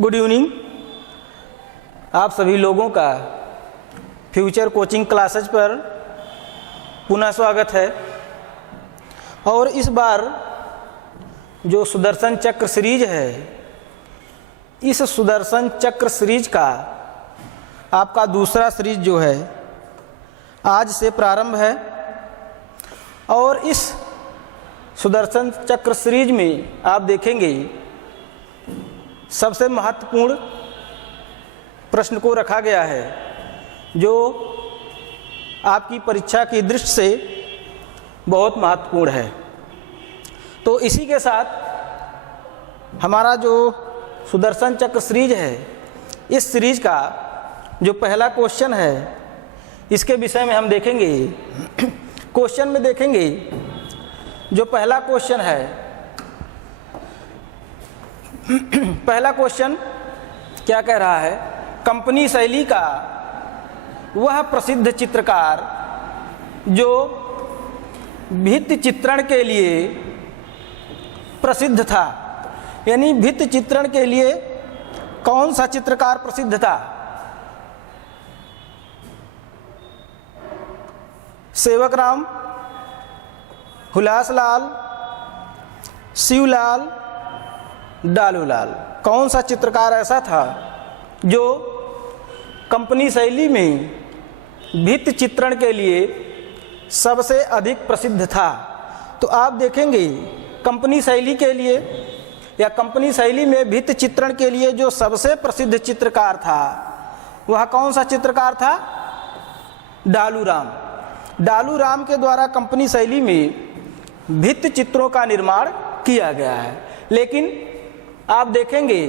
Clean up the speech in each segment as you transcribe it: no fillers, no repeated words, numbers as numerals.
Good evening. आप सभी लोगों का फ्यूचर कोचिंग क्लासेज पर पुनः स्वागत है। और इस बार जो सुदर्शन चक्र सीरीज है, इस सुदर्शन चक्र सीरीज का आपका दूसरा सीरीज जो है आज से प्रारंभ है। और इस सुदर्शन चक्र सीरीज में आप देखेंगे सबसे महत्वपूर्ण प्रश्न को रखा गया है जो आपकी परीक्षा की दृष्टि से बहुत महत्वपूर्ण है। तो इसी के साथ हमारा जो सुदर्शन चक्र सीरीज है, इस सीरीज का जो पहला क्वेश्चन है इसके विषय में हम देखेंगे। क्वेश्चन में देखेंगे जो पहला क्वेश्चन है, पहला क्वेश्चन क्या कह रहा है? कंपनी शैली का वह प्रसिद्ध चित्रकार जो भित्ति चित्रण के लिए प्रसिद्ध था, यानी भित्ति चित्रण के लिए कौन सा चित्रकार प्रसिद्ध था? सेवकराम, हुलासलाल, शिवलाल, डालूलाल। कौन सा चित्रकार ऐसा था जो कंपनी शैली में भित्ति चित्रण के लिए सबसे अधिक प्रसिद्ध था? तो आप देखेंगे कंपनी शैली के लिए या कंपनी शैली में भित्ति चित्रण के लिए जो सबसे प्रसिद्ध चित्रकार था वह कौन सा चित्रकार था? डालूराम। डालूराम के द्वारा कंपनी शैली में भित्ति चित्रों का निर्माण किया गया है। लेकिन आप देखेंगे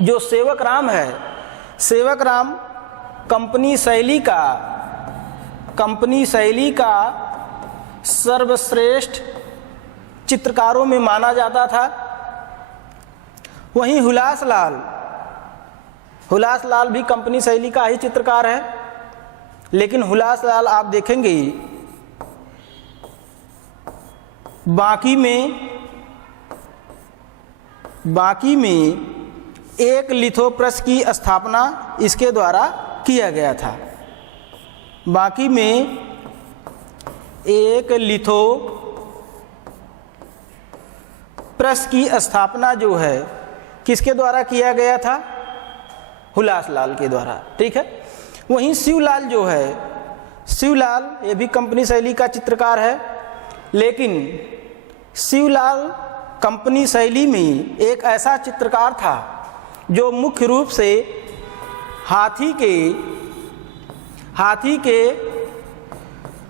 जो सेवकराम है, सेवकराम कंपनी शैली का सर्वश्रेष्ठ चित्रकारों में माना जाता था। वहीं हुलासलाल भी कंपनी शैली का ही चित्रकार है, लेकिन हुलासलाल आप देखेंगे बाकी में एक लिथोप्रेस की स्थापना इसके द्वारा किया गया था। बाकी में एक लिथोप्रेस की स्थापना जो है किसके द्वारा किया गया था? हुलासलाल के द्वारा। ठीक है। वहीं शिवलाल जो है, शिवलाल ये भी कंपनी शैली का चित्रकार है, लेकिन शिवलाल कंपनी शैली में एक ऐसा चित्रकार था जो मुख्य रूप से हाथी के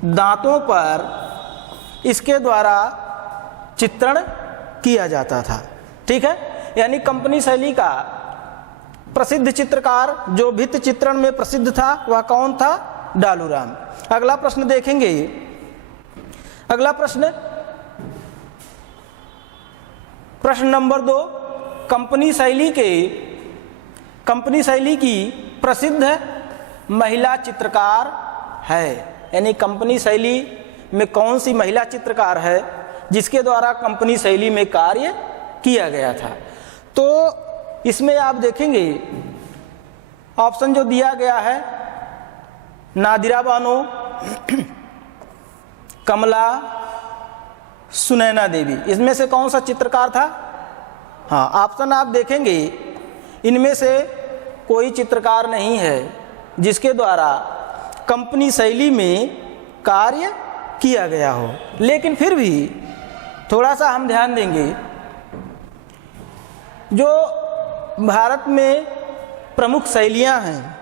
दांतों पर इसके द्वारा चित्रण किया जाता था। ठीक है। यानी कंपनी शैली का प्रसिद्ध चित्रकार जो भित्ति चित्रण में प्रसिद्ध था वह कौन था? डालूराम। अगला प्रश्न देखेंगे। अगला प्रश्न नंबर 2, कंपनी शैली की प्रसिद्ध महिला चित्रकार है। यानी कंपनी शैली में कौन सी महिला चित्रकार है जिसके द्वारा कंपनी शैली में कार्य किया गया था? तो इसमें आप देखेंगे ऑप्शन जो दिया गया है, नादिरा बानो, कमला, सुनैना देवी। इसमें से कौन सा चित्रकार था? हाँ, ऑप्शन आप देखेंगे इनमें से कोई चित्रकार नहीं है जिसके द्वारा कंपनी शैली में कार्य किया गया हो। लेकिन फिर भी थोड़ा सा हम ध्यान देंगे, जो भारत में प्रमुख शैलियां हैं,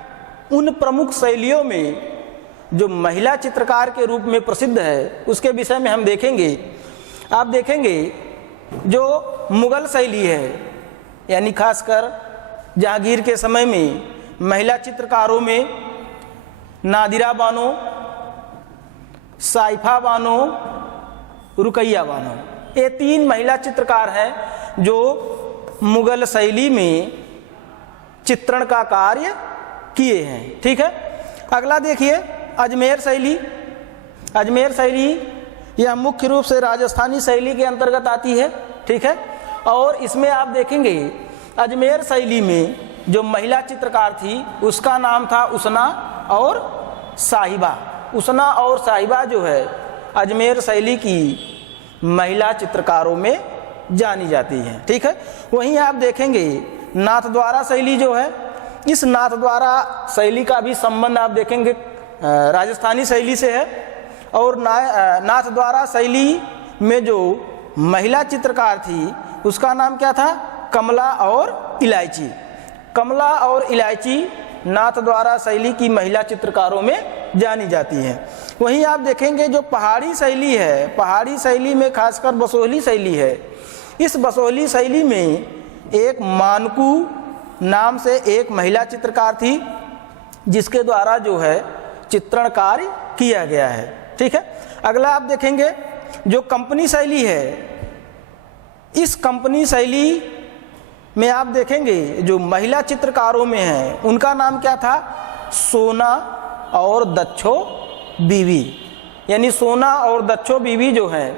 उन प्रमुख शैलियों में जो महिला चित्रकार के रूप में प्रसिद्ध है उसके विषय में हम देखेंगे। आप देखेंगे जो मुगल शैली है, यानी खासकर जहांगीर के समय में महिला चित्रकारों में नादिरा बानो, साइफा बानो, रुकैया बानो, ये 3 महिला चित्रकार हैं जो मुगल शैली में चित्रण का कार्य किए हैं। ठीक है। अगला देखिए अजमेर शैली यह मुख्य रूप से राजस्थानी शैली के अंतर्गत आती है। ठीक है। और इसमें आप देखेंगे अजमेर शैली में जो महिला चित्रकार थी उसका नाम था उसना और साहिबा। उसना और साहिबा जो है अजमेर शैली की महिला चित्रकारों में जानी जाती हैं। ठीक है, वहीं आप देखेंगे नाथद्वारा शैली जो है, इस नाथद्वारा शैली का भी संबंध आप देखेंगे राजस्थानी शैली से है। और नाथद्वारा शैली में जो महिला चित्रकार थी उसका नाम क्या था? कमला और इलायची। कमला और इलायची नाथद्वारा शैली की महिला चित्रकारों में जानी जाती हैं। वहीं आप देखेंगे जो पहाड़ी शैली है, पहाड़ी शैली में खासकर बसोहली शैली है। इस बसोहली शैली में एक मानकू नाम से एक महिला चित्रकार थी जिसके द्वारा जो है चित्रण कार्य किया गया है। ठीक है, अगला आप देखेंगे जो कंपनी शैली है, इस कंपनी शैली में आप देखेंगे जो महिला चित्रकारों में है उनका नाम क्या था? सोना और दच्छो बीवी। यानी सोना और दच्छो बीवी जो है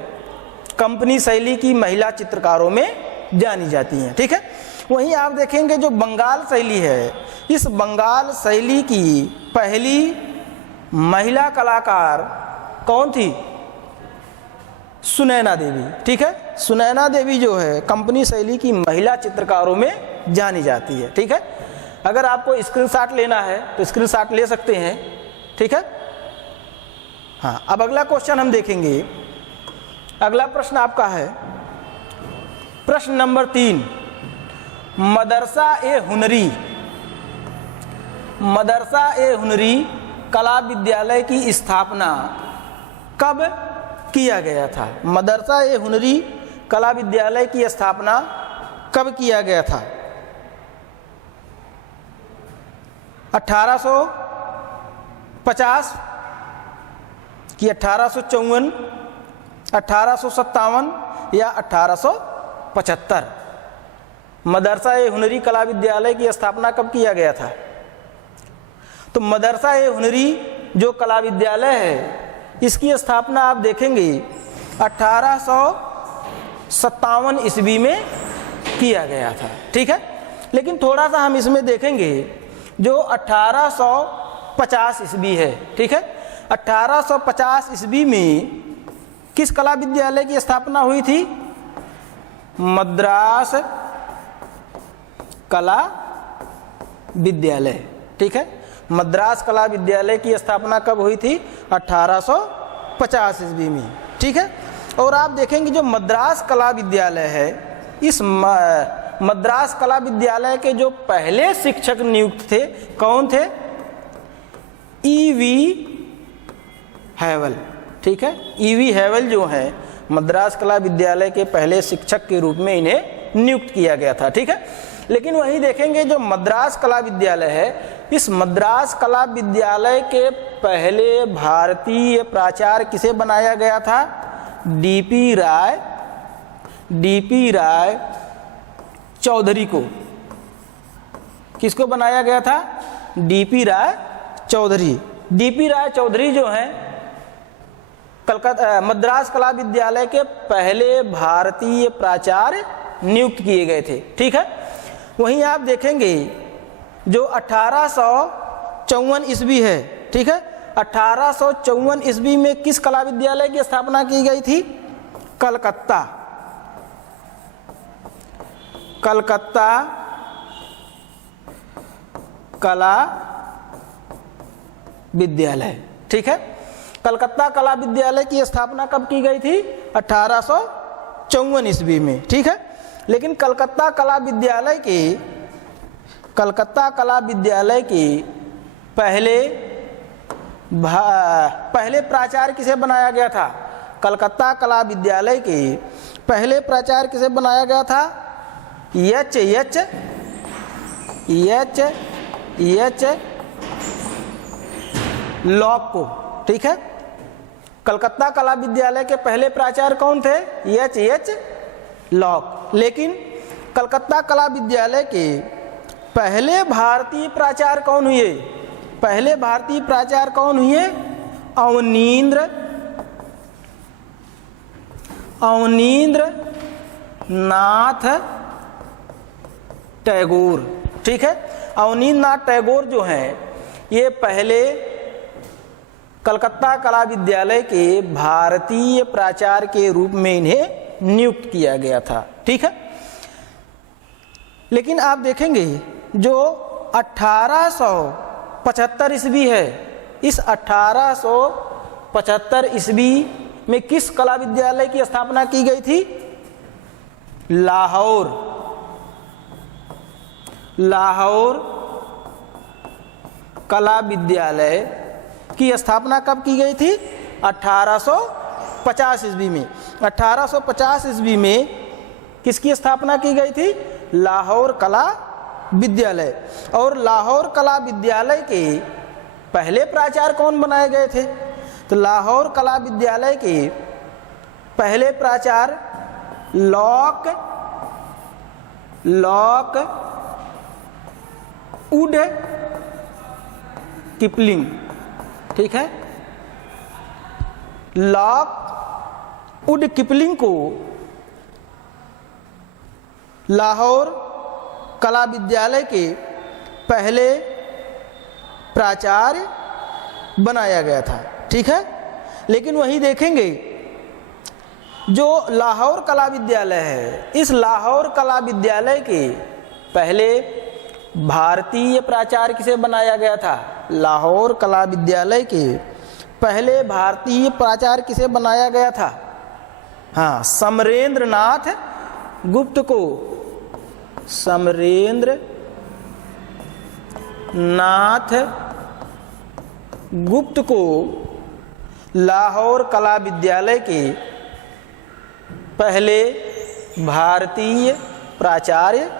कंपनी शैली की महिला चित्रकारों में जानी जाती हैं। ठीक है, वहीं आप देखेंगे जो बंगाल शैली है, इस बंगाल शैली की पहली महिला कलाकार कौन थी? सुनैना देवी। ठीक है, सुनैना देवी जो है कंपनी शैली की महिला चित्रकारों में जानी जाती है। ठीक है, अगर आपको स्क्रीनशॉट लेना है तो स्क्रीनशॉट ले सकते हैं। ठीक है, हाँ, अब अगला क्वेश्चन हम देखेंगे। अगला प्रश्न आपका है प्रश्न नंबर 3, मदरसा ए हुनरी। मदरसा ए हुनरी कला विद्यालय की स्थापना कब किया गया था? मदरसा ए हुनरी कला विद्यालय की स्थापना कब किया गया था? 1850 कि 1854, 1857 या 1875? मदरसा ए हुनरी कला विद्यालय की स्थापना कब किया गया था? तो मदरसा ए हुनरी जो कला विद्यालय है इसकी स्थापना आप देखेंगे 1857 ईस्वी में किया गया था। ठीक है, लेकिन थोड़ा सा हम इसमें देखेंगे जो 1850 ईस्वी है। ठीक है, 1850 ईस्वी में किस कला विद्यालय की स्थापना हुई थी? मद्रास कला विद्यालय। ठीक है, मद्रास कला विद्यालय की स्थापना कब हुई थी? 1850 ईस्वी में। ठीक है, और आप देखेंगे जो मद्रास कला विद्यालय है, इस मद्रास कला विद्यालय के जो पहले शिक्षक नियुक्त थे कौन थे? E.V. हैवल। ठीक है, E.V. हैवल जो है मद्रास कला विद्यालय के पहले शिक्षक के रूप में इन्हें नियुक्त किया गया था। ठीक है, लेकिन वहीं देखेंगे जो मद्रास कला विद्यालय है, इस मद्रास कला विद्यालय के पहले भारतीय प्राचार्य किसे बनाया गया था? D.P. राय चौधरी को। किसको बनाया गया था? D.P. राय चौधरी। D.P. राय चौधरी जो हैं कलकत्ता मद्रास कला विद्यालय के पहले भारतीय प्राचार्य नियुक्त किए गए थे। ठीक है, वहीं आप देखेंगे जो 1854 ईस्वी है। ठीक है, 1854 ईस्वी में किस कला विद्यालय की स्थापना की गई थी? कलकत्ता कला विद्यालय। ठीक है, कलकत्ता कला विद्यालय की स्थापना कब की गई थी? 1854 ईस्वी में। ठीक है, लेकिन कलकत्ता कला विद्यालय के पहले प्राचार्य किसे बनाया गया था? कलकत्ता कला विद्यालय के पहले प्राचार्य किसे बनाया गया था? एच लॉक को। ठीक है, कलकत्ता कला विद्यालय के पहले प्राचार्य कौन थे? H lock. लेकिन कलकत्ता कला विद्यालय के पहले भारतीय प्राचार्य कौन हुए? पहले भारतीय प्राचार्य कौन हुए? अवनींद्र नाथ टैगोर। ठीक है, अवनींद्रनाथ टैगोर जो हैं ये पहले कलकत्ता कला विद्यालय के भारतीय प्राचार्य के रूप में इन्हें नियुक्त किया गया था। ठीक है, लेकिन आप देखेंगे जो 1875 ईस्वी है, इस 1875 ईस्वी में किस कला विद्यालय की स्थापना की गई थी? लाहौर कला विद्यालय की स्थापना कब की गई थी? 1850 ईस्वी में। 1850 ईस्वी में किसकी स्थापना की गई थी? लाहौर कला विद्यालय। और लाहौर कला विद्यालय के पहले प्राचार्य कौन बनाए गए थे? तो लाहौर कला विद्यालय के पहले प्राचार्य लॉक वुड किपलिंग। ठीक है, लॉक वुड किपलिंग को लाहौर कला विद्यालय के पहले प्राचार्य बनाया गया था। ठीक है, लेकिन वहीं देखेंगे जो लाहौर कला विद्यालय है, इस लाहौर कला विद्यालय के पहले भारतीय प्राचार्य किसे बनाया गया था? लाहौर कला विद्यालय के पहले भारतीय प्राचार्य किसे बनाया गया था? हाँ, समरेंद्र नाथ गुप्त को। समरेंद्र नाथ गुप्त को लाहौर कला विद्यालय के पहले भारतीय प्राचार्य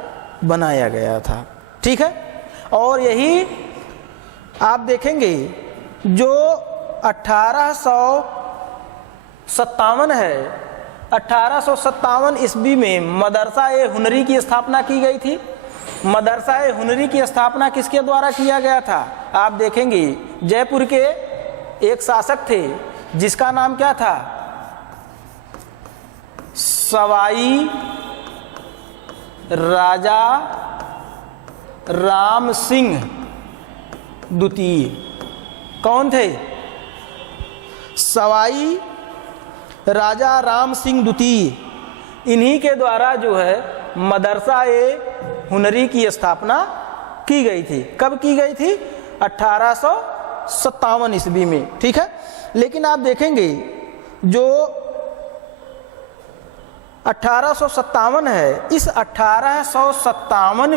बनाया गया था। ठीक है, और यही आप देखेंगे जो 1857 है, 1857 ईस्वी में मदरसा-ए-हुनरी की स्थापना की गई थी। मदरसा-ए-हुनरी की स्थापना किसके द्वारा किया गया था? आप देखेंगे जयपुर के एक शासक थे जिसका नाम क्या था? सवाई राजा राम सिंह द्वितीय। कौन थे? सवाई राजा राम सिंह द्वितीय। इन्हीं के द्वारा जो है मदरसा-ए-हुनरी की स्थापना की गई थी। कब की गई थी? 1857 ईस्वी में। ठीक है, लेकिन आप देखेंगे जो 1857 है, इस 1857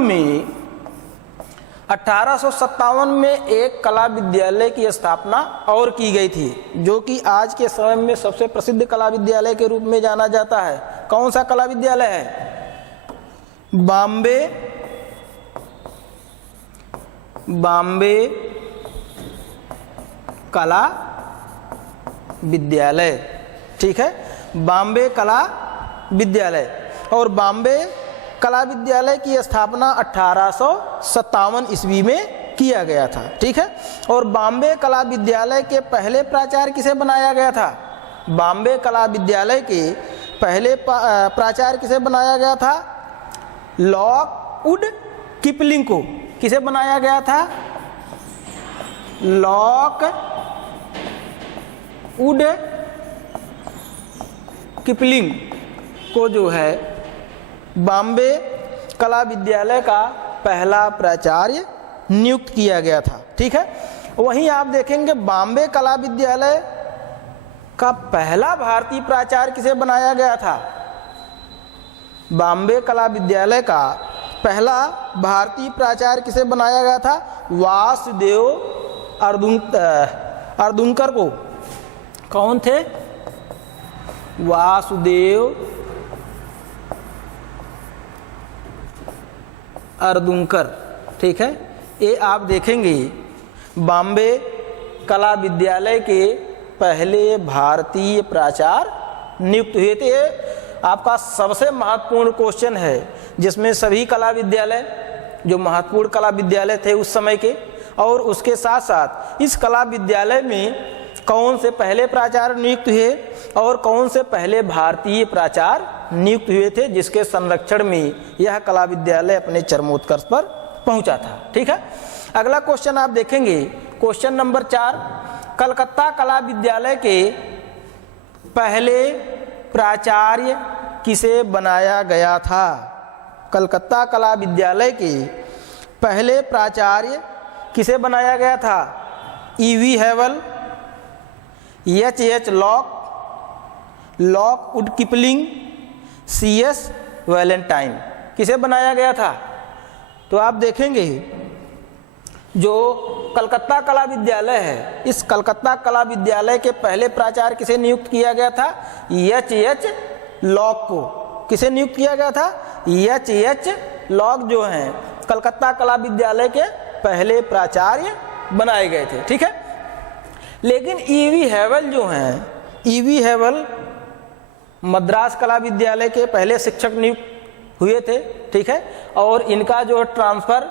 में एक कला विद्यालय की स्थापना और की गई थी, जो कि आज के समय में सबसे प्रसिद्ध कला विद्यालय के रूप में जाना जाता है। कौन सा कला विद्यालय है? बॉम्बे कला विद्यालय। ठीक है, बॉम्बे कला विद्यालय। और बॉम्बे कला विद्यालय की स्थापना 1857 ईस्वी में किया गया था। ठीक है, और बॉम्बे कला विद्यालय के पहले प्राचार्य किसे बनाया गया था? बॉम्बे कला विद्यालय के पहले प्राचार्य किसे बनाया गया था? लॉक वुड किपलिंग को। किसे बनाया गया था? लॉक वुड किपलिंग को जो है बॉम्बे कला विद्यालय का पहला प्राचार्य नियुक्त किया गया था। ठीक है, वहीं आप देखेंगे बॉम्बे कला विद्यालय का पहला भारतीय प्राचार्य किसे बनाया गया था? बॉम्बे कला विद्यालय का पहला भारतीय प्राचार्य किसे बनाया गया था? वासुदेव अर्दुंकर को। कौन थे? वासुदेव अर्दुंकर। ठीक है, ये आप देखेंगे बॉम्बे कला विद्यालय के पहले भारतीय प्राचार्य नियुक्त हुए थे। आपका सबसे महत्वपूर्ण क्वेश्चन है जिसमें सभी कला विद्यालय जो महत्वपूर्ण कला विद्यालय थे उस समय के, और उसके साथ साथ इस कला विद्यालय में कौन से पहले प्राचार्य नियुक्त हुए और कौन से पहले भारतीय प्राचार्य नियुक्त हुए थे, जिसके संरक्षण में यह कला विद्यालय अपने चरमोत्कर्ष पर पहुंचा था। ठीक है, अगला क्वेश्चन आप देखेंगे, क्वेश्चन नंबर 4, कलकत्ता कला विद्यालय के पहले प्राचार्य किसे बनाया गया था? कलकत्ता कला विद्यालय के पहले प्राचार्य किसे बनाया गया था? E.V. हेवल, H.H. Lockwood Kipling, C.S. Valentine, किसे बनाया गया था? तो आप देखेंगे जो कलकत्ता कला विद्यालय है, इस कलकत्ता कला विद्यालय के पहले प्राचार्य किसे नियुक्त किया गया था? H.H. लॉक को। किसे नियुक्त किया गया था? H.H. लॉक जो हैं कलकत्ता कला विद्यालय के पहले प्राचार्य बनाए गए थे। ठीक है, लेकिन E.V. हेवल जो हैं, E.V. हेवल मद्रास कला विद्यालय के पहले शिक्षक नियुक्त हुए थे। ठीक है, और इनका जो ट्रांसफर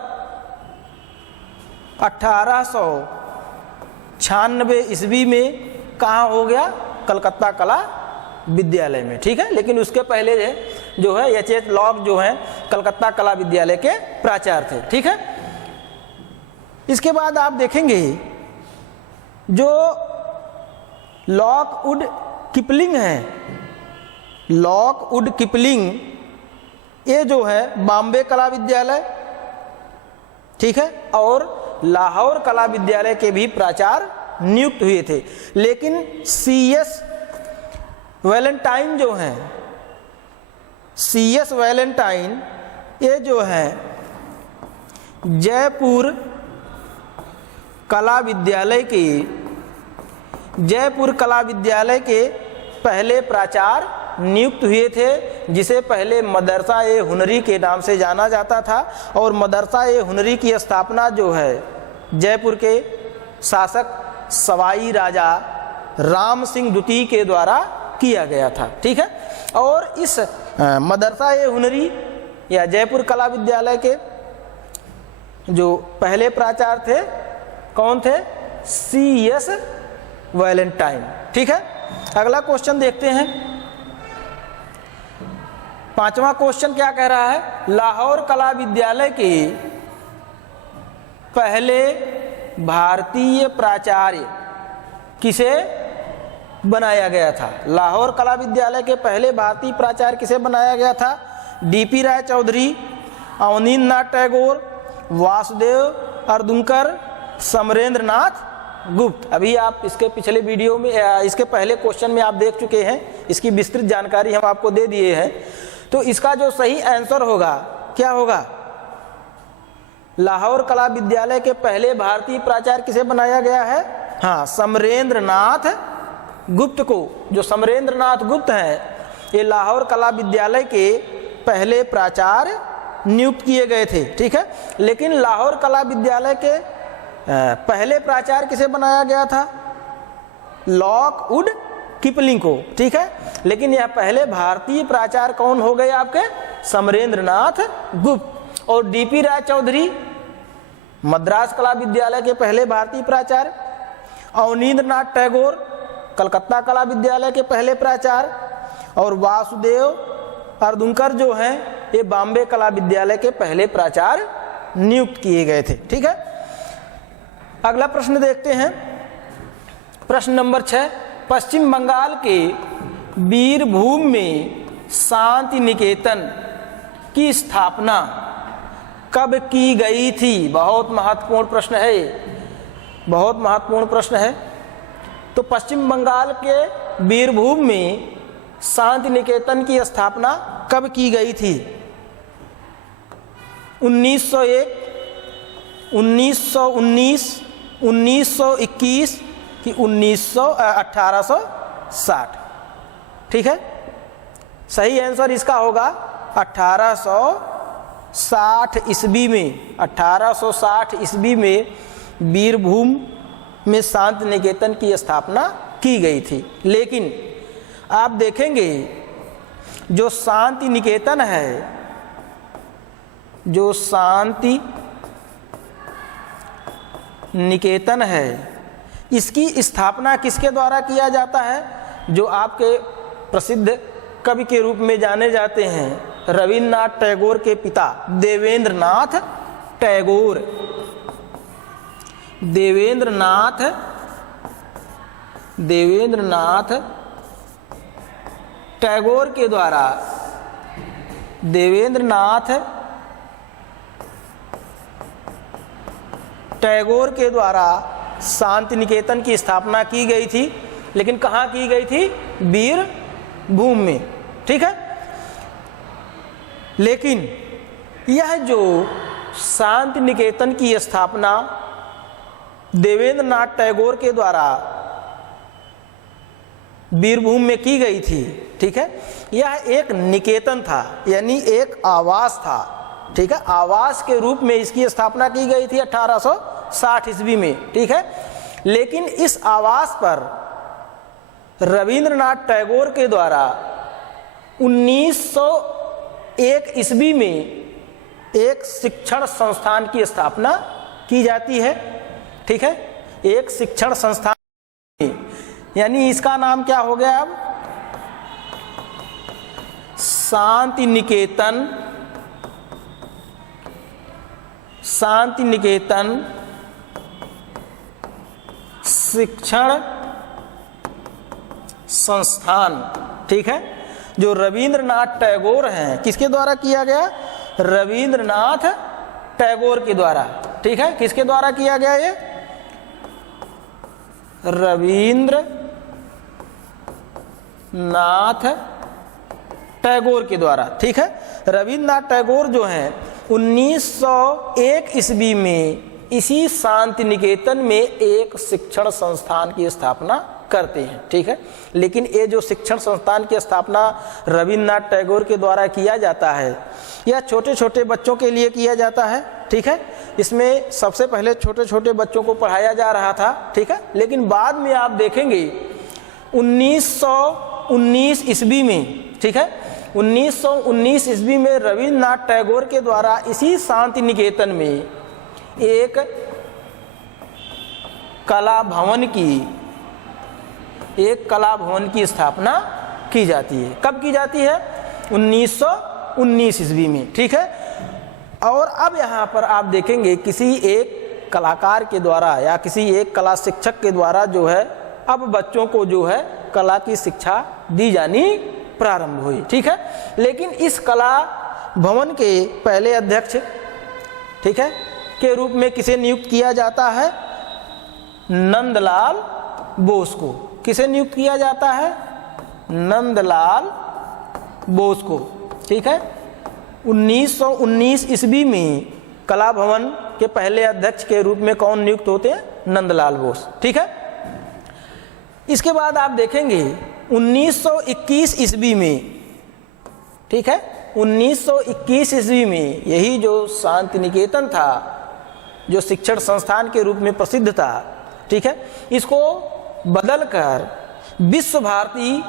1896 ईस्वी में कहाँ हो गया? कलकत्ता कला विद्यालय में। ठीक है, लेकिन उसके पहले जो है H.H. लॉक जो हैं कलकत्ता कला विद्यालय के प्राचार्य थे। ठीक है, इसके बाद आप देखेंगे जो लॉकवुड किपलिंग है, लॉकवुड किपलिंग ये जो है बॉम्बे कला विद्यालय, ठीक है, और लाहौर कला विद्यालय के भी प्राचार्य नियुक्त हुए थे। लेकिन C.S. वैलेंटाइन जो हैं, C.S. वैलेंटाइन ये जो है जयपुर कला विद्यालय के पहले प्राचार्य नियुक्त हुए थे, जिसे पहले मदरसा ए हुनरी के नाम से जाना जाता था। और मदरसा ए हुनरी की स्थापना जो है जयपुर के शासक सवाई राजा राम सिंह द्वितीय के द्वारा किया गया था। ठीक है, और इस मदरसा ए हुनरी या जयपुर कला विद्यालय के जो पहले प्राचार्य थे कौन थे? C.S. वैलेंटाइन। ठीक है, अगला क्वेश्चन देखते हैं। 5वां क्वेश्चन क्या कह रहा है? लाहौर कला विद्यालय के पहले भारतीय प्राचार्य किसे बनाया गया था? लाहौर कला विद्यालय के पहले भारतीय प्राचार्य किसे बनाया गया था? D.P. राय चौधरी, अवनींद्र नाथ टैगोर, वासुदेव अर्दुंकर, समरेंद्र नाथ गुप्त। अभी आप इसके पिछले वीडियो में, इसके पहले क्वेश्चन में आप देख चुके हैं, इसकी विस्तृत जानकारी हम आपको दे दिए हैं। तो इसका जो सही आंसर होगा क्या होगा? लाहौर कला विद्यालय के पहले भारतीय प्राचार्य किसे बनाया गया है? हाँ, समरेंद्र नाथ गुप्त को। जो समरेंद्र नाथ गुप्त हैं ये लाहौर कला विद्यालय के पहले प्राचार्य नियुक्त किए गए थे। ठीक है, लेकिन लाहौर कला विद्यालय के पहले प्राचार्य किसे बनाया गया था? लॉकवुड किपलिंग को। ठीक है, लेकिन यह पहले भारतीय प्राचार्य कौन हो गए आपके? समरेंद्र नाथ गुप्त। और D.P. राय चौधरी मद्रास कला विद्यालय के पहले भारतीय प्राचार्य, अवनींद्र नाथ टैगोर कलकत्ता कला विद्यालय के पहले प्राचार्य, और वासुदेव अर्दुंकर जो हैं ये बॉम्बे कला विद्यालय के पहले प्राचार्य नियुक्त किए गए थे। ठीक है, अगला प्रश्न देखते हैं। प्रश्न नंबर 6, पश्चिम बंगाल के बीरभूम में शांति निकेतन की स्थापना कब की गई थी? बहुत महत्वपूर्ण प्रश्न है, बहुत महत्वपूर्ण प्रश्न है। तो पश्चिम बंगाल के बीरभूम में शांति निकेतन की स्थापना कब की गई थी? 1901, 1919, 1921 कि 1860? ठीक है, सही आंसर इसका होगा 1860 ईस्वी में। 1860 ईस्वी में बीरभूम में शांति निकेतन की स्थापना की गई थी। लेकिन आप देखेंगे जो शांति निकेतन है, जो शांति निकेतन है, इसकी स्थापना किसके द्वारा किया जाता है? जो आपके प्रसिद्ध कवि के रूप में जाने जाते हैं रविन्द्रनाथ टैगोर के पिता देवेंद्रनाथ टैगोर। देवेंद्रनाथ टैगोर के द्वारा देवेंद्रनाथ टैगोर के द्वारा शांति निकेतन की स्थापना की गई थी। लेकिन कहाँ की गई थी? बीरभूम में। ठीक है। लेकिन यह जो शांति निकेतन की स्थापना देवेंद्रनाथ टैगोर के द्वारा बीरभूम में की गई थी, ठीक है, यह एक निकेतन था, यानी एक आवास था। ठीक है, आवास के रूप में इसकी स्थापना की गई थी 1860 ईस्वी में। ठीक है। लेकिन इस आवास पर रविन्द्रनाथ टैगोर के द्वारा 1901 ईस्वी में एक शिक्षण संस्थान की स्थापना की जाती है। ठीक है, एक शिक्षण संस्थान, यानी इसका नाम क्या हो गया अब? शांति निकेतन शिक्षण संस्थान। ठीक है, जो रविन्द्रनाथ टैगोर हैं, किसके द्वारा किया गया? रविन्द्रनाथ टैगोर के द्वारा। ठीक है, किसके द्वारा किया गया? ये रविन्द्रनाथ टैगोर के द्वारा। ठीक है, रविन्द्रनाथ टैगोर जो हैं 1901 ईस्वी में इसी शांति निकेतन में एक शिक्षण संस्थान की स्थापना करते हैं। ठीक है, लेकिन ये जो शिक्षण संस्थान की स्थापना रविन्द्रनाथ टैगोर के द्वारा किया जाता है, यह छोटे छोटे बच्चों के लिए किया जाता है। ठीक है, इसमें सबसे पहले छोटे छोटे बच्चों को पढ़ाया जा रहा था। ठीक है, लेकिन बाद में आप देखेंगे 1919 ईस्वी में, ठीक है, 1919 ईस्वी में रविन्द्रनाथ टैगोर के द्वारा इसी शांति निकेतन में एक कला भवन की स्थापना की जाती है। कब की जाती है? 1919 ईस्वी में। ठीक है, और अब यहाँ पर आप देखेंगे किसी एक कलाकार के द्वारा या किसी एक कला शिक्षक के द्वारा जो है अब बच्चों को जो है कला की शिक्षा दी जानी प्रारंभ हुई। ठीक है, लेकिन इस कला भवन के पहले अध्यक्ष, ठीक है, के रूप में किसे नियुक्त किया जाता है? नंदलाल बोस को। किसे नियुक्त किया जाता है? नंदलाल बोस को। ठीक है, 1919 ईस्वी में कला भवन के पहले अध्यक्ष के रूप में कौन नियुक्त होते हैं? नंदलाल बोस। ठीक है, इसके बाद आप देखेंगे 1921 ईस्वी में, ठीक है, 1921 ईस्वी में यही जो शांति निकेतन था, जो शिक्षण संस्थान के रूप में प्रसिद्ध था, ठीक है, इसको बदलकर विश्व भारती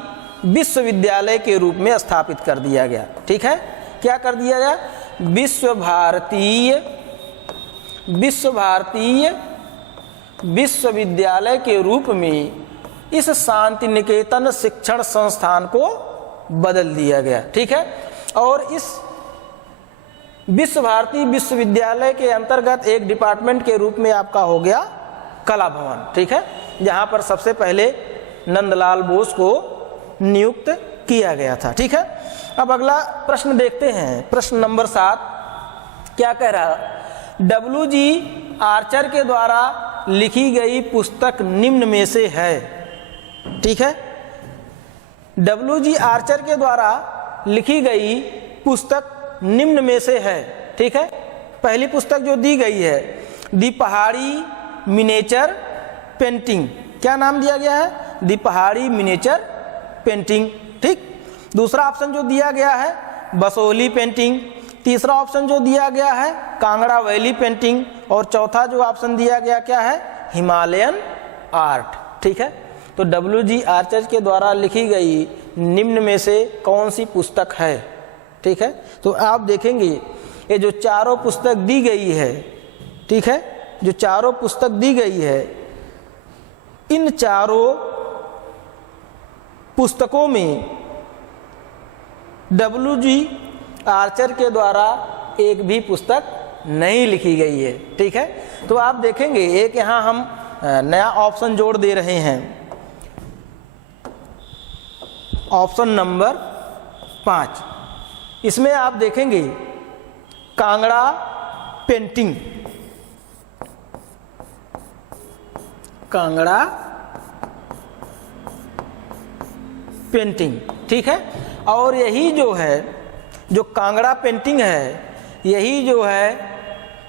विश्वविद्यालय के रूप में स्थापित कर दिया गया। ठीक है, क्या कर दिया गया? विश्व भारतीय विश्वविद्यालय के रूप में इस शांति निकेतन शिक्षण संस्थान को बदल दिया गया। ठीक है, और इस विश्व भारती विश्वविद्यालय के अंतर्गत एक डिपार्टमेंट के रूप में आपका हो गया कला भवन। ठीक है, जहां पर सबसे पहले नंदलाल बोस को नियुक्त किया गया था। ठीक है, अब अगला प्रश्न देखते हैं, प्रश्न नंबर 7 क्या कह रहा? W.G. आर्चर के द्वारा लिखी गई पुस्तक निम्न में से है। ठीक है, W.G. आर्चर के द्वारा लिखी गई पुस्तक निम्न में से है। ठीक है, पहली पुस्तक जो दी गई है दी पहाड़ी मिनिएचर पेंटिंग, क्या नाम दिया गया है? दी पहाड़ी मिनिएचर पेंटिंग। ठीक, दूसरा ऑप्शन जो दिया गया है बसोली पेंटिंग, तीसरा ऑप्शन जो दिया गया है कांगड़ा वैली पेंटिंग, और चौथा जो ऑप्शन दिया गया क्या है? Himalayan art. ठीक है, तो W.G. आर्चर के द्वारा लिखी गई निम्न में से कौन सी पुस्तक है? ठीक है, तो आप देखेंगे ये जो चारों पुस्तक दी गई है, ठीक है, जो चारों पुस्तक दी गई है, इन चारों पुस्तकों में WG आर्चर के द्वारा एक भी पुस्तक नहीं लिखी गई है। ठीक है, तो आप देखेंगे एक यहाँ हम नया ऑप्शन जोड़ दे रहे हैं, ऑप्शन नंबर 5। इसमें आप देखेंगे कांगड़ा पेंटिंग, कांगड़ा पेंटिंग। ठीक है, और यही जो है, जो कांगड़ा पेंटिंग है, यही जो है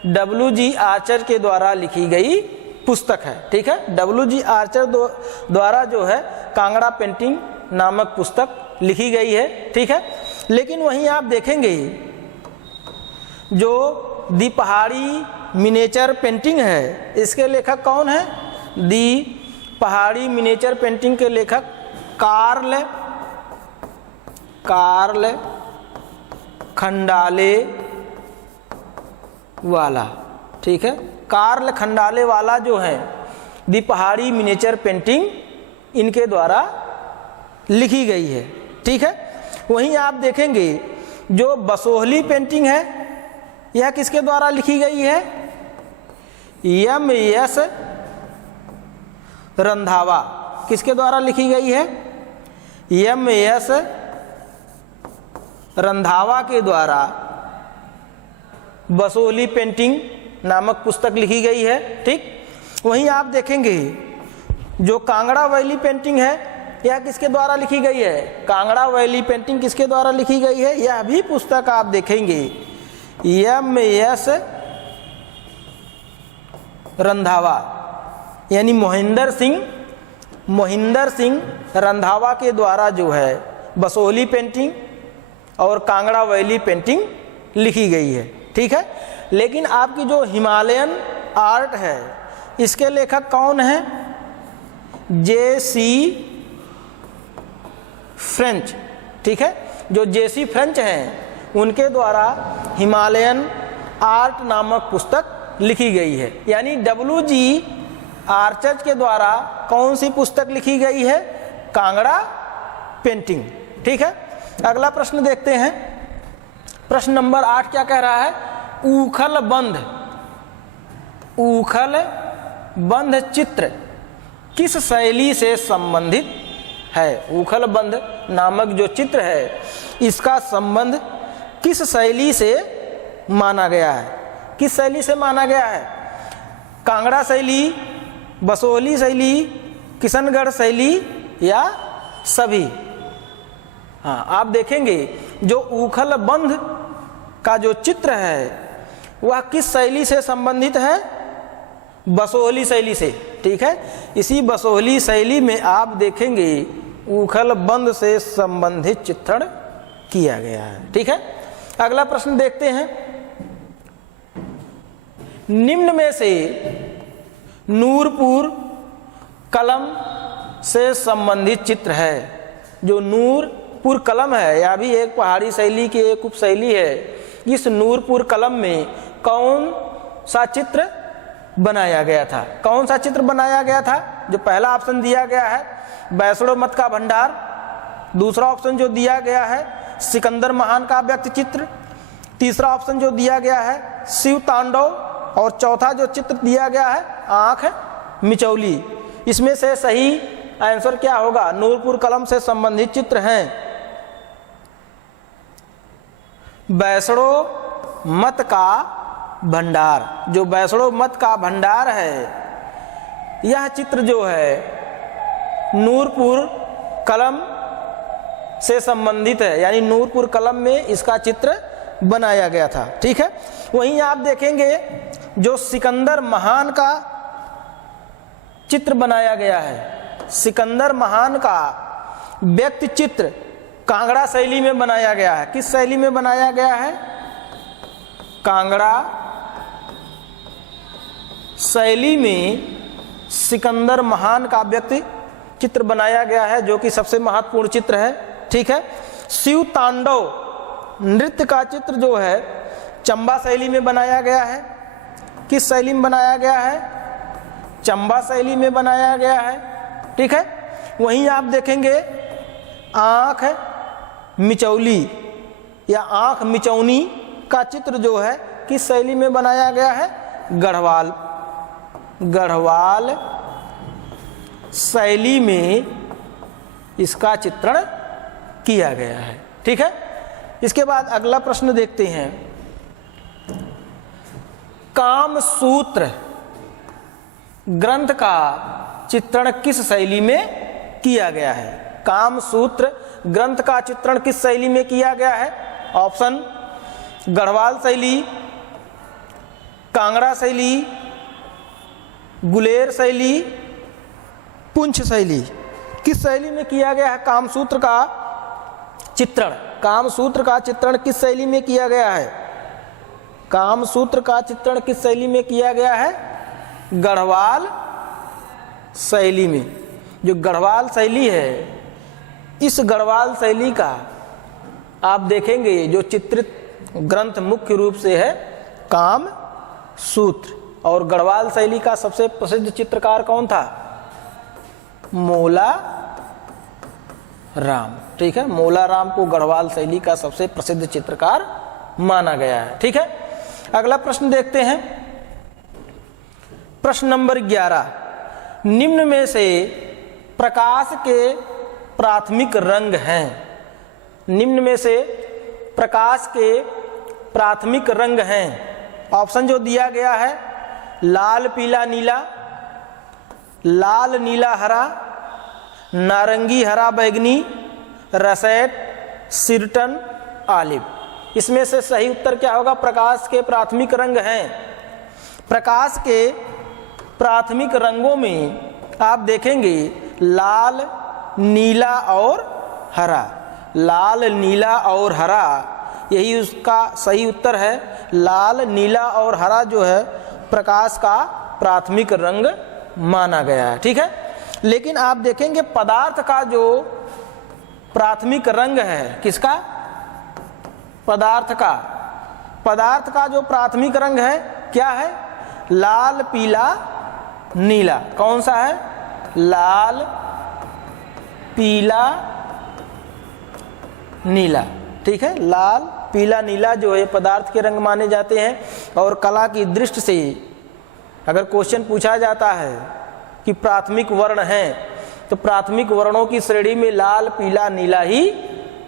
WG आर्चर के द्वारा लिखी गई पुस्तक है। ठीक है, WG आर्चर द्वारा जो है कांगड़ा पेंटिंग नामक पुस्तक लिखी गई है। ठीक है, लेकिन वहीं आप देखेंगे जो दी पहाड़ी मिनिएचर पेंटिंग है, इसके लेखक कौन है? दी पहाड़ी मिनिएचर पेंटिंग के लेखक कार्ल खंडाले वाला। ठीक है, कार्ल खंडाले वाला जो है दी पहाड़ी मिनिएचर पेंटिंग इनके द्वारा लिखी गई है। ठीक है, वहीं आप देखेंगे जो बसोहली पेंटिंग है, यह किसके द्वारा लिखी गई है? M.S. रंधावा। किसके द्वारा लिखी गई है? M.S. रंधावा के द्वारा बसोहली पेंटिंग नामक पुस्तक लिखी गई है। ठीक, वहीं आप देखेंगे जो कांगड़ा वैली पेंटिंग है, यह किसके द्वारा लिखी गई है? कांगड़ा वैली पेंटिंग किसके द्वारा लिखी गई है? यह भी पुस्तक आप देखेंगे M.S. रंधावा, यानी मोहिंदर सिंह रंधावा के द्वारा जो है बसोहली पेंटिंग और कांगड़ा वैली पेंटिंग लिखी गई है। ठीक है, लेकिन आपकी जो हिमालयन आर्ट है, इसके लेखक कौन है? J.C. फ्रेंच। ठीक है, जो J.C. फ्रेंच हैं उनके द्वारा हिमालयन आर्ट नामक पुस्तक लिखी गई है। यानी WG आर्चर के द्वारा कौन सी पुस्तक लिखी गई है? कांगड़ा पेंटिंग। ठीक है, अगला प्रश्न देखते हैं। प्रश्न नंबर 8 क्या कह रहा है? ऊखल बंध चित्र किस शैली से संबंधित है? ऊखल बंध नामक जो चित्र है, इसका संबंध किस शैली से माना गया है? किस शैली से माना गया है? कांगड़ा शैली, बसोहली शैली, किशनगढ़ शैली या सभी? हाँ, आप देखेंगे जो ऊखल बंध का जो चित्र है वह किस शैली से संबंधित है? बसोहली शैली से। ठीक है, इसी बसोहली शैली में आप देखेंगे ऊखल बंध से संबंधित चित्रण किया गया है। ठीक है, अगला प्रश्न देखते हैं। निम्न में से नूरपुर कलम से संबंधित चित्र है। जो नूरपुर कलम है, यह भी एक पहाड़ी शैली की एक उपशैली है। इस नूरपुर कलम में कौन सा चित्र बनाया गया था? कौन सा चित्र बनाया गया था? जो पहला ऑप्शन दिया गया है वैष्णव मत का भंडार, दूसरा ऑप्शन जो दिया गया है सिकंदर महान का व्यक्ति चित्र, तीसरा ऑप्शन जो दिया गया है शिव तांडव, और चौथा जो चित्र दिया गया है आंख मिचौली। इसमें से सही आंसर क्या होगा? नूरपुर कलम से संबंधित चित्र हैं वैष्णव मत का भंडार। जो वैष्णव मत का भंडार है, यह चित्र जो है नूरपुर कलम से संबंधित है, यानी नूरपुर कलम में इसका चित्र बनाया गया था। ठीक है, वहीं आप देखेंगे जो सिकंदर महान का चित्र बनाया गया है, सिकंदर महान का व्यक्ति चित्र कांगड़ा शैली में बनाया गया है। किस शैली में बनाया गया है? कांगड़ा शैली में सिकंदर महान का व्यक्ति चित्र बनाया गया है, जो कि सबसे महत्वपूर्ण चित्र है। ठीक है, शिव तांडव नृत्य का चित्र जो है चंबा शैली में बनाया गया है। किस शैली में बनाया गया है? चंबा शैली में बनाया गया है। ठीक है, वहीं आप देखेंगे आंख मिचौली, या आंख मिचौनी का चित्र जो है किस शैली में बनाया गया है? गढ़वाल शैली में इसका चित्रण किया गया है। ठीक है, इसके बाद अगला प्रश्न देखते हैं। कामसूत्र ग्रंथ का चित्रण किस शैली में किया गया है? कामसूत्र ग्रंथ का चित्रण किस शैली में किया गया है? ऑप्शन गढ़वाल शैली, कांगड़ा शैली, गुलेर शैली, पुंछ शैली। किस शैली में किया गया है कामसूत्र का चित्रण? कामसूत्र का चित्रण किस शैली में किया गया है? कामसूत्र का चित्रण किस शैली में किया गया है? गढ़वाल शैली में। जो गढ़वाल शैली है, इस गढ़वाल शैली का आप देखेंगे जो चित्रित ग्रंथ मुख्य रूप से है कामसूत्र। और गढ़वाल शैली का सबसे प्रसिद्ध चित्रकार कौन था? मोला राम। ठीक है, मोला राम को गढ़वाल शैली का सबसे प्रसिद्ध चित्रकार माना गया है। ठीक है, अगला प्रश्न देखते हैं। प्रश्न नंबर 11, निम्न में से प्रकाश के प्राथमिक रंग हैं। निम्न में से प्रकाश के प्राथमिक रंग हैं। ऑप्शन जो दिया गया है, लाल पीला नीला, लाल नीला हरा, नारंगी हरा बैगनी, रसैट, सिरटन, आलिव। इसमें से सही उत्तर क्या होगा? प्रकाश के प्राथमिक रंग हैं। प्रकाश के प्राथमिक रंगों में आप देखेंगे लाल, नीला और हरा। लाल, नीला और हरा, यही उसका सही उत्तर है। लाल, नीला और हरा जो है प्रकाश का प्राथमिक रंग माना गया है। ठीक है, लेकिन आप देखेंगे पदार्थ का जो प्राथमिक रंग है, किसका? पदार्थ का जो प्राथमिक रंग है क्या है? लाल पीला नीला। कौन सा है? लाल पीला नीला। ठीक है, लाल पीला नीला जो है पदार्थ के रंग माने जाते हैं। और कला की दृष्टि से अगर क्वेश्चन पूछा जाता है कि प्राथमिक वर्ण हैं, तो प्राथमिक वर्णों की श्रेणी में लाल पीला नीला ही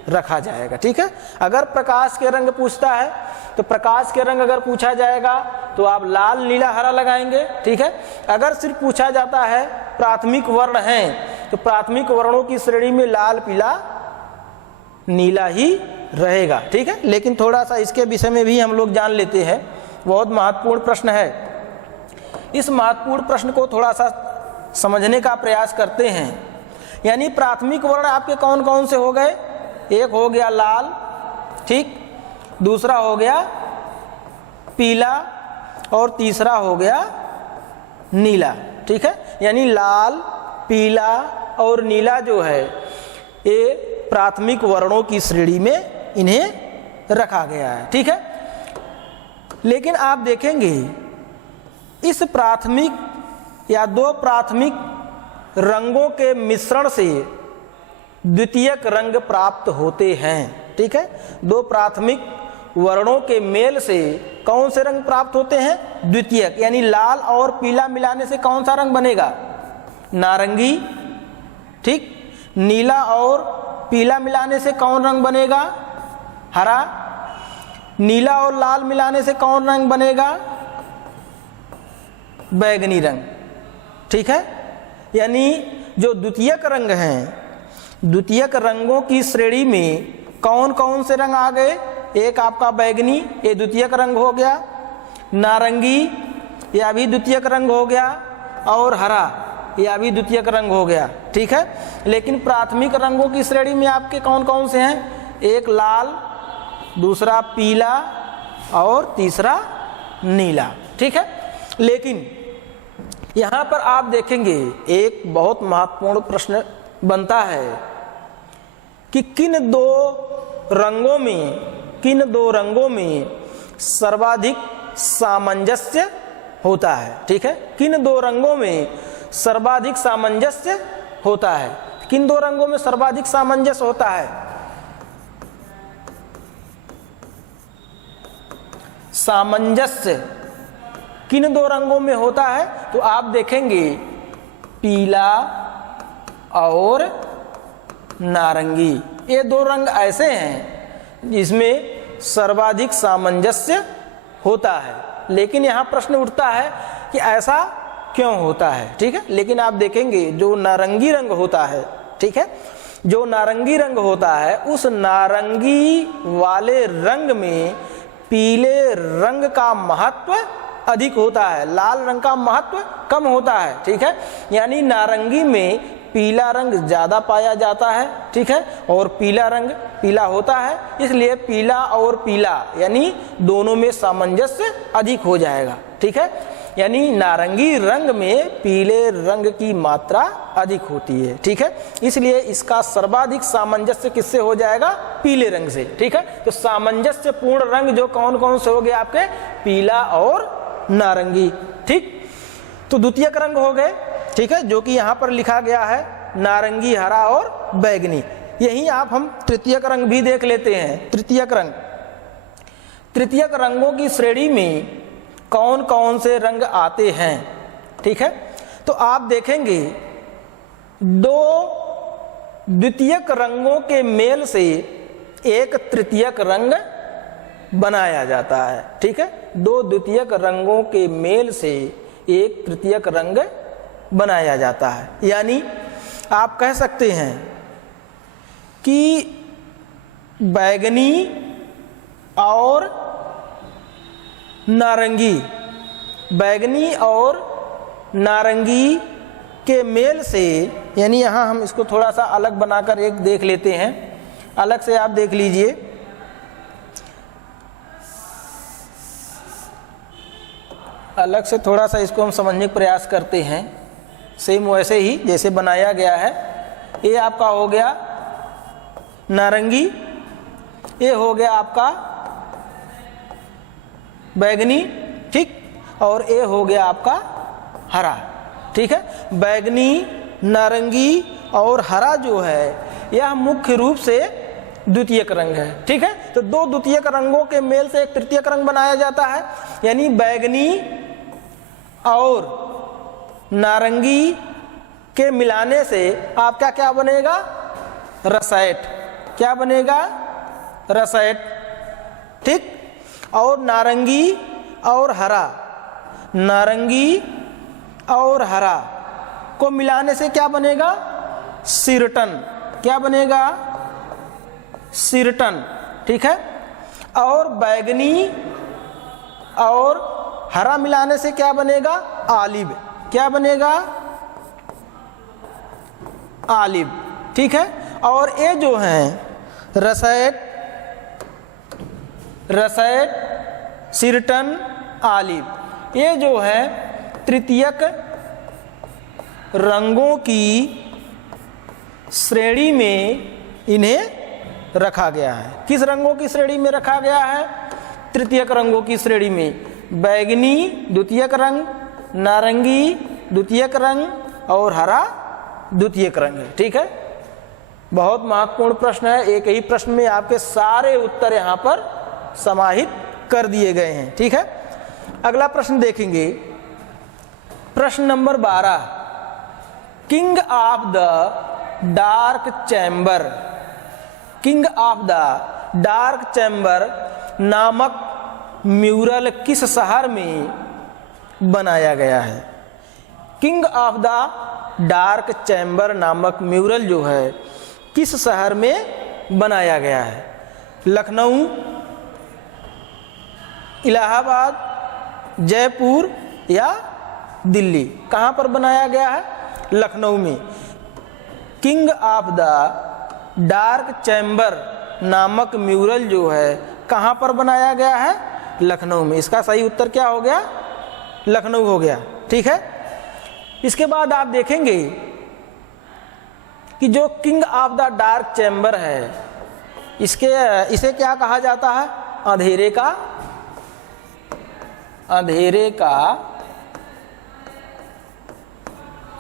रखा जाएगा। ठीक है, अगर प्रकाश के रंग पूछता है तो प्रकाश के रंग अगर पूछा जाएगा तो आप लाल नीला हरा लगाएंगे। ठीक है, अगर सिर्फ पूछा जाता है प्राथमिक वर्ण हैं तो प्राथमिक वर्णों की श्रेणी में लाल पीला नीला ही रहेगा। ठीक है, लेकिन थोड़ा सा इसके विषय में भी हम लोग जान लेते हैं। बहुत महत्वपूर्ण प्रश्न है। इस महत्वपूर्ण प्रश्न को थोड़ा सा समझने का प्रयास करते हैं। यानी प्राथमिक वर्ण आपके कौन कौन से हो गए? एक हो गया लाल, ठीक, दूसरा हो गया पीला और तीसरा हो गया नीला। ठीक है, यानी लाल, पीला और नीला जो है ये प्राथमिक वर्णों की श्रेणी में इन्हें रखा गया है। ठीक है, लेकिन आप देखेंगे इस प्राथमिक या दो प्राथमिक रंगों के मिश्रण से द्वितीयक रंग प्राप्त होते हैं। ठीक है, दो प्राथमिक वर्णों के मेल से कौन से रंग प्राप्त होते हैं? द्वितीयक। यानी लाल और पीला मिलाने से कौन सा रंग बनेगा? नारंगी। ठीक, नीला और पीला मिलाने से कौन रंग बनेगा? हरा। नीला और लाल मिलाने से कौन रंग बनेगा? बैगनी रंग। ठीक है, यानी जो द्वितीयक रंग हैं, द्वितीयक रंगों की श्रेणी में कौन कौन से रंग आ गए? एक आपका बैगनी, ये द्वितीयक रंग हो गया, नारंगी, यह भी द्वितीयक रंग हो गया, और हरा, यह भी द्वितीयक रंग हो गया। ठीक है, लेकिन प्राथमिक रंगों की श्रेणी में आपके कौन कौन से हैं? एक लाल, दूसरा पीला और तीसरा नीला। ठीक है, लेकिन यहां पर आप देखेंगे एक बहुत महत्वपूर्ण प्रश्न बनता है कि किन दो रंगों में सर्वाधिक सामंजस्य होता है। ठीक है, किन दो रंगों में सर्वाधिक सामंजस्य होता है? किन दो रंगों में सर्वाधिक सामंजस्य होता है? सामंजस्य किन दो रंगों में होता है? तो आप देखेंगे पीला और नारंगी, ये दो रंग ऐसे हैं जिसमें सर्वाधिक सामंजस्य होता है। लेकिन यहाँ प्रश्न उठता है कि ऐसा क्यों होता है, ठीक है। लेकिन आप देखेंगे जो नारंगी रंग होता है, ठीक है, जो नारंगी रंग होता है उस नारंगी वाले रंग में पीले रंग का महत्व अधिक होता है, लाल रंग का महत्व कम होता है, ठीक है। यानी नारंगी में पीला रंग ज्यादा पाया जाता है, ठीक है, और पीला रंग पीला होता है, इसलिए पीला और पीला यानी दोनों में सामंजस्य अधिक हो जाएगा, ठीक है। यानी नारंगी रंग में पीले रंग की मात्रा अधिक होती है, ठीक है, इसलिए इसका सर्वाधिक सामंजस्य किससे हो जाएगा? पीले रंग से, ठीक है। तो सामंजस्य पूर्ण रंग जो कौन कौन से हो गए आपके? पीला और नारंगी, ठीक। तो द्वितीयक रंग हो गए, ठीक है, जो कि यहाँ पर लिखा गया है नारंगी, हरा और बैगनी। यही आप हम तृतीयक रंग भी देख लेते हैं। तृतीयक रंग, तृतीयक रंगों की श्रेणी में कौन कौन से रंग आते हैं, ठीक है। तो आप देखेंगे दो द्वितीयक रंगों के मेल से एक तृतीयक रंग बनाया जाता है, ठीक है। दो द्वितीयक रंगों के मेल से एक तृतीयक रंग बनाया जाता है। यानी आप कह सकते हैं कि बैगनी और नारंगी, बैगनी और नारंगी के मेल से, यानी यहाँ हम इसको थोड़ा सा अलग बनाकर एक देख लेते हैं, अलग से आप देख लीजिए। अलग से थोड़ा सा इसको हम समझने का प्रयास करते हैं, सेम वैसे ही जैसे बनाया गया है। ये आपका हो गया नारंगी, ये हो गया आपका बैगनी, ठीक, और ये हो गया आपका हरा, ठीक है। बैगनी, नारंगी और हरा जो है यह मुख्य रूप से द्वितीयक रंग है, ठीक है। तो दो द्वितीयक रंगों के मेल से एक तृतीयक रंग बनाया जाता है। यानी बैगनी और नारंगी के मिलाने से आपका क्या बनेगा? रसैट। क्या बनेगा? रसैट, ठीक। और नारंगी और हरा, नारंगी और हरा को मिलाने से क्या बनेगा? सिरटन। क्या बनेगा? सिरटन, ठीक है। और बैगनी और हरा मिलाने से क्या बनेगा? आलिव। क्या बनेगा? आलिव, ठीक है। और ये जो हैं रसैट, रसैट, सिरटन, आलिव, ये जो है तृतीयक रंगों की श्रेणी में इन्हें रखा गया है। किस रंगों की श्रेणी में रखा गया है? तृतीयक रंगों की श्रेणी में। बैगनी द्वितीयक रंग, नारंगी द्वितीयक रंग और हरा द्वितीयक रंग है, ठीक है। बहुत महत्वपूर्ण प्रश्न है, एक ही प्रश्न में आपके सारे उत्तर यहाँ पर समाहित कर दिए गए हैं, ठीक है। अगला प्रश्न देखेंगे, प्रश्न number 12, king of the dark chamber. King of the dark chamber नामक म्यूरल किस शहर में बनाया गया है? King of the dark chamber नामक म्यूरल जो है किस शहर में बनाया गया है? लखनऊ, इलाहाबाद, जयपुर या दिल्ली? कहाँ पर बनाया गया है? लखनऊ में। King of the dark chamber नामक म्यूरल जो है कहाँ पर बनाया गया है? लखनऊ में। इसका सही उत्तर क्या हो गया? लखनऊ हो गया, ठीक है। इसके बाद आप देखेंगे कि जो king of the dark chamber है इसे क्या कहा जाता है? अंधेरे का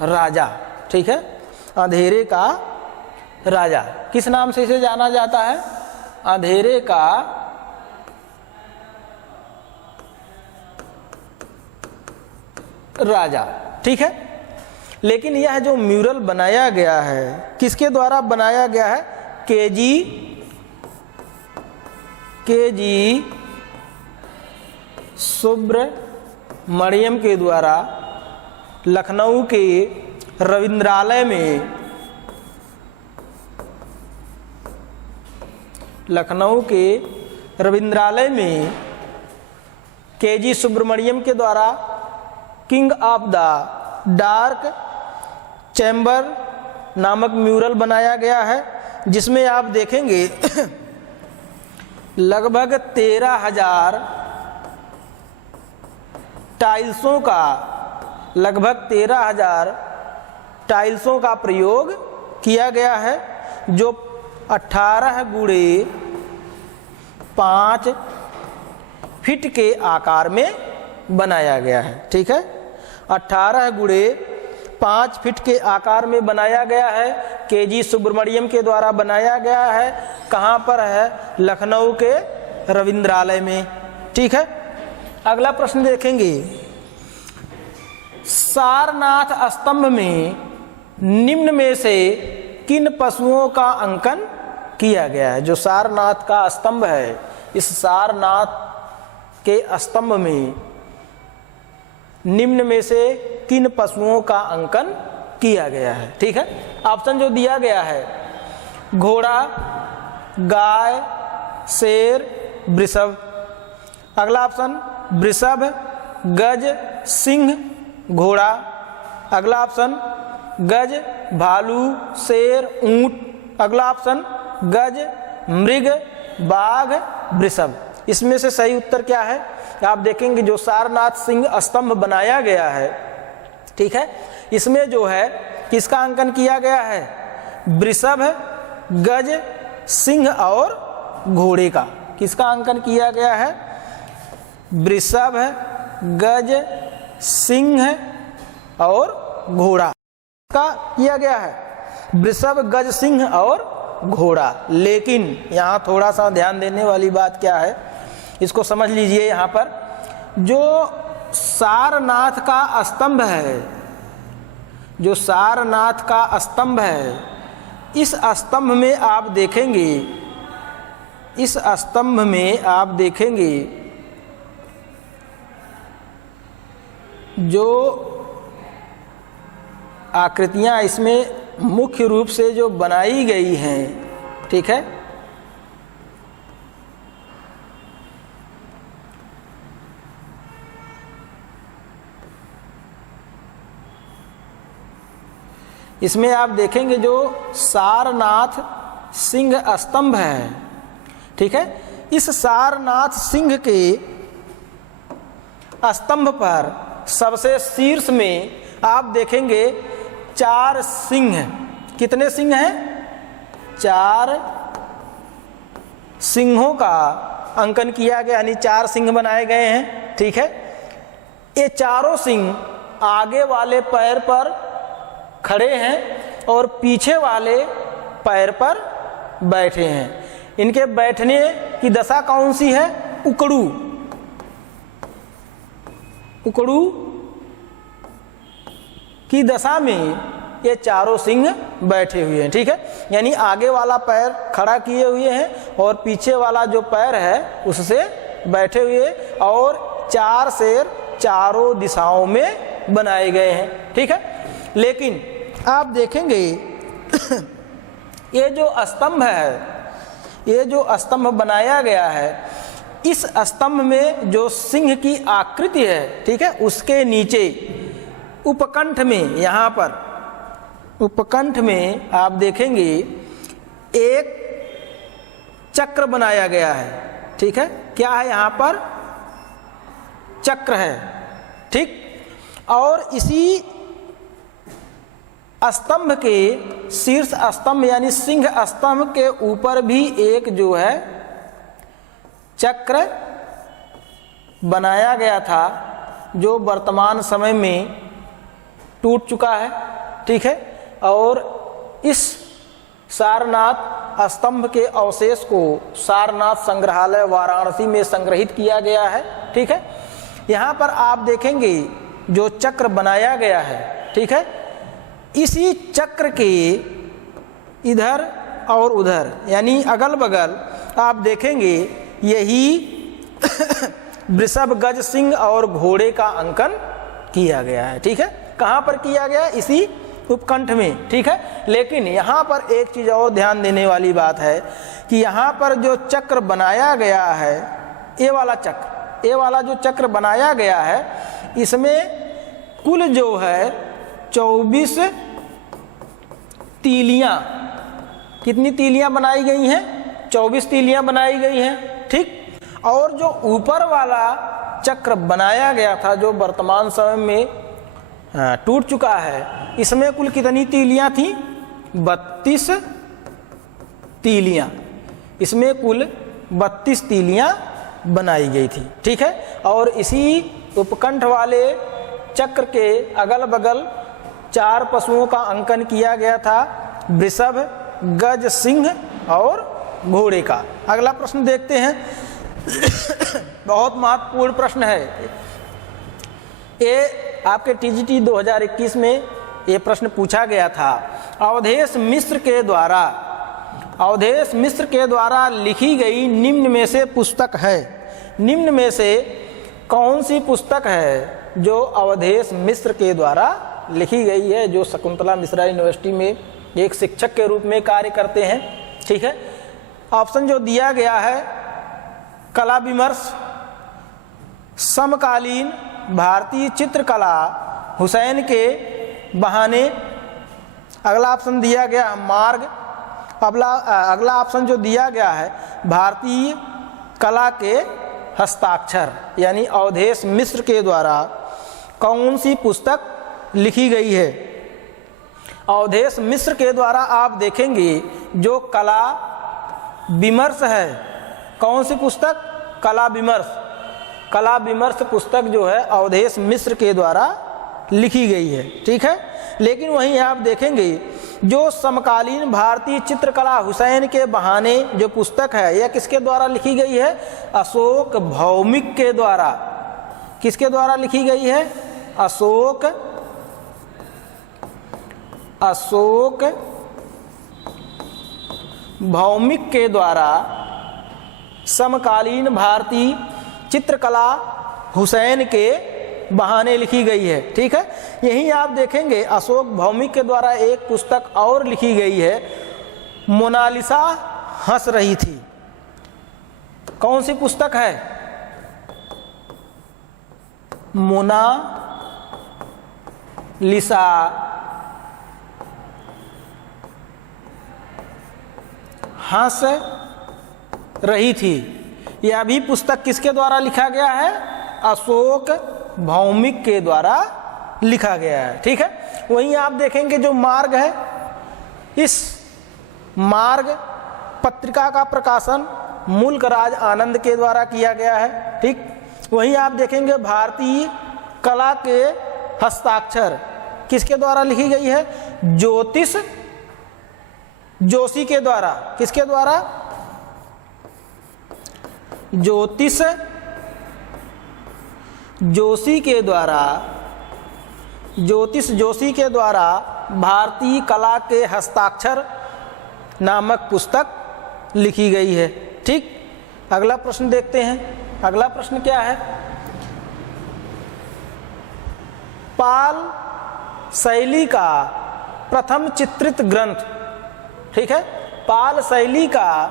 राजा, ठीक है। अंधेरे का राजा किस नाम से इसे जाना जाता है? अंधेरे का राजा। ठीक है, लेकिन यह जो म्यूरल बनाया गया है किसके द्वारा बनाया गया है? केजी सुब्रमण्यम के द्वारा लखनऊ के रविंद्रालय में केजी सुब्रमण्यम के द्वारा king of the dark chamber नामक म्यूरल बनाया गया है, जिसमें आप देखेंगे लगभग 13,000 टाइल्सों का प्रयोग किया गया है, जो 18 गुणे 5 फीट के आकार में बनाया गया है। ठीक है, 18 गुणे 5 फीट के आकार में बनाया गया है, केजी सुब्रमण्यम के द्वारा बनाया गया है। कहाँ पर है? लखनऊ के रविंद्रालय में। ठीक है, अगला प्रश्न देखेंगे, सारनाथ स्तंभ में निम्न में से किन पशुओं का अंकन किया गया है? जो सारनाथ का स्तंभ है, इस सारनाथ के स्तंभ में निम्न में से किन पशुओं का अंकन किया गया है? ठीक है, ऑप्शन जो दिया गया है, घोड़ा, गाय, शेर, वृषभ। अगला ऑप्शन वृषभ, गज, सिंह, घोड़ा। अगला ऑप्शन गज, भालू, शेर, ऊंट। अगला ऑप्शन गज, मृग, बाघ, वृषभ। इसमें से सही उत्तर क्या है? आप देखेंगे जो सारनाथ सिंह स्तंभ बनाया गया है, ठीक है, इसमें जो है किसका अंकन किया गया है? वृषभ, गज, सिंह और घोड़े का। किसका अंकन किया गया है? वृषभ, गज, सिंह और घोड़ा का किया गया है। वृषभ, गज, सिंह और घोड़ा। लेकिन यहाँ थोड़ा सा ध्यान देने वाली बात क्या है, इसको समझ लीजिए। यहाँ पर जो सारनाथ का स्तंभ है, जो सारनाथ का स्तंभ है, इस स्तंभ में आप देखेंगे, इस स्तंभ में आप देखेंगे जो आकृतियां इसमें मुख्य रूप से जो बनाई गई हैं, ठीक है, इसमें आप देखेंगे जो सारनाथ सिंह स्तंभ है, ठीक है, इस सारनाथ सिंह के स्तंभ पर सबसे शीर्ष में आप देखेंगे 4 सिंह। कितने सिंह हैं? 4 सिंहों का अंकन किया गया, यानी 4 सिंह बनाए गए हैं, ठीक है। ये चारों सिंह आगे वाले पैर पर खड़े हैं और पीछे वाले पैर पर बैठे हैं। इनके बैठने की दशा कौन सी है? उकड़ू। उकड़ू की दशा में ये चारों सिंह बैठे हुए हैं, ठीक है, यानी आगे वाला पैर खड़ा किए हुए हैं और पीछे वाला जो पैर है उससे बैठे हुए, और 4 शेर चारों दिशाओं में बनाए गए हैं, ठीक है। लेकिन आप देखेंगे ये जो स्तंभ है, ये जो स्तंभ बनाया गया है, इस स्तंभ में जो सिंह की आकृति है, ठीक है, उसके नीचे उपकंठ में, यहाँ पर उपकंठ में आप देखेंगे एक चक्र बनाया गया है, ठीक है। क्या है? यहाँ पर चक्र है, ठीक। और इसी स्तंभ के शीर्ष स्तंभ यानी सिंह स्तंभ के ऊपर भी एक जो है चक्र बनाया गया था, जो वर्तमान समय में टूट चुका है, ठीक है। और इस सारनाथ स्तंभ के अवशेष को सारनाथ संग्रहालय वाराणसी में संग्रहित किया गया है, ठीक है। यहाँ पर आप देखेंगे जो चक्र बनाया गया है, ठीक है, इसी चक्र के इधर और उधर यानी अगल बगल आप देखेंगे यही वृषभ, गज, सिंह और घोड़े का अंकन किया गया है, ठीक है। कहाँ पर किया गया? इसी उपकंठ में, ठीक है। लेकिन यहाँ पर एक चीज और ध्यान देने वाली बात है कि यहाँ पर जो चक्र बनाया गया है, ये वाला चक्र, ये वाला जो चक्र बनाया गया है, इसमें कुल जो है 24 तीलियां, कितनी तीलियां बनाई गई हैं? 24 तीलियां बनाई गई हैं, ठीक। और जो ऊपर वाला चक्र बनाया गया था जो वर्तमान समय में टूट चुका है, इसमें कुल कितनी तीलियां थी? 32 तीलियां। इसमें कुल 32 तीलियां बनाई गई थी, ठीक है। और इसी उपकंठ वाले चक्र के अगल बगल 4 पशुओं का अंकन किया गया था, वृषभ, गज, सिंह और घोड़े का। अगला प्रश्न देखते हैं। बहुत महत्वपूर्ण प्रश्न है ये, आपके टीजीटी 2021 में ये प्रश्न पूछा गया था। अवधेश मिश्र के द्वारा लिखी गई निम्न में से पुस्तक है, निम्न में से कौन सी पुस्तक है जो अवधेश मिश्र के द्वारा लिखी गई है, जो शकुंतला मिश्रा यूनिवर्सिटी में एक शिक्षक के रूप में कार्य करते हैं, ठीक है। ऑप्शन जो दिया गया है, कला विमर्श, समकालीन भारतीय चित्रकला, हुसैन के बहाने। अगला ऑप्शन दिया गया मार्ग। अगला ऑप्शन जो दिया गया है, भारतीय कला के हस्ताक्षर, यानी अवधेश मिश्र के द्वारा कौन सी पुस्तक लिखी गई है। अवधेश मिश्र के द्वारा आप देखेंगे जो कला विमर्श है, कौन सी पुस्तक? कला विमर्श। कला विमर्श पुस्तक जो है अवधेश मिश्र के द्वारा लिखी गई है, ठीक है। लेकिन वहीं आप देखेंगे जो समकालीन भारतीय चित्रकला, हुसैन के बहाने जो पुस्तक है, यह किसके द्वारा लिखी गई है? अशोक भौमिक के द्वारा। किसके द्वारा लिखी गई है? अशोक भौमिक के द्वारा समकालीन भारतीय चित्रकला, हुसैन के बहाने लिखी गई है, ठीक है। यहीं आप देखेंगे अशोक भौमिक के द्वारा एक पुस्तक और लिखी गई है, मोनालिसा हंस रही थी। कौन सी पुस्तक है? मोनालिसा हंस रही थी। यह भी पुस्तक किसके द्वारा लिखा गया है? अशोक भौमिक के द्वारा लिखा गया है, ठीक है। वहीं आप देखेंगे जो मार्ग है, इस मार्ग पत्रिका का प्रकाशन मुल्कराज आनंद के द्वारा किया गया है, ठीक। वहीं आप देखेंगे भारतीय कला के हस्ताक्षर किसके द्वारा लिखी गई है? ज्योतिष जोशी के द्वारा। किसके द्वारा? ज्योतिष जोशी के द्वारा। ज्योतिष जोशी के द्वारा भारतीय कला के हस्ताक्षर नामक पुस्तक लिखी गई है, ठीक। अगला प्रश्न देखते हैं। अगला प्रश्न क्या है? पाल शैली का प्रथम चित्रित ग्रंथ, ठीक है। पाल शैली का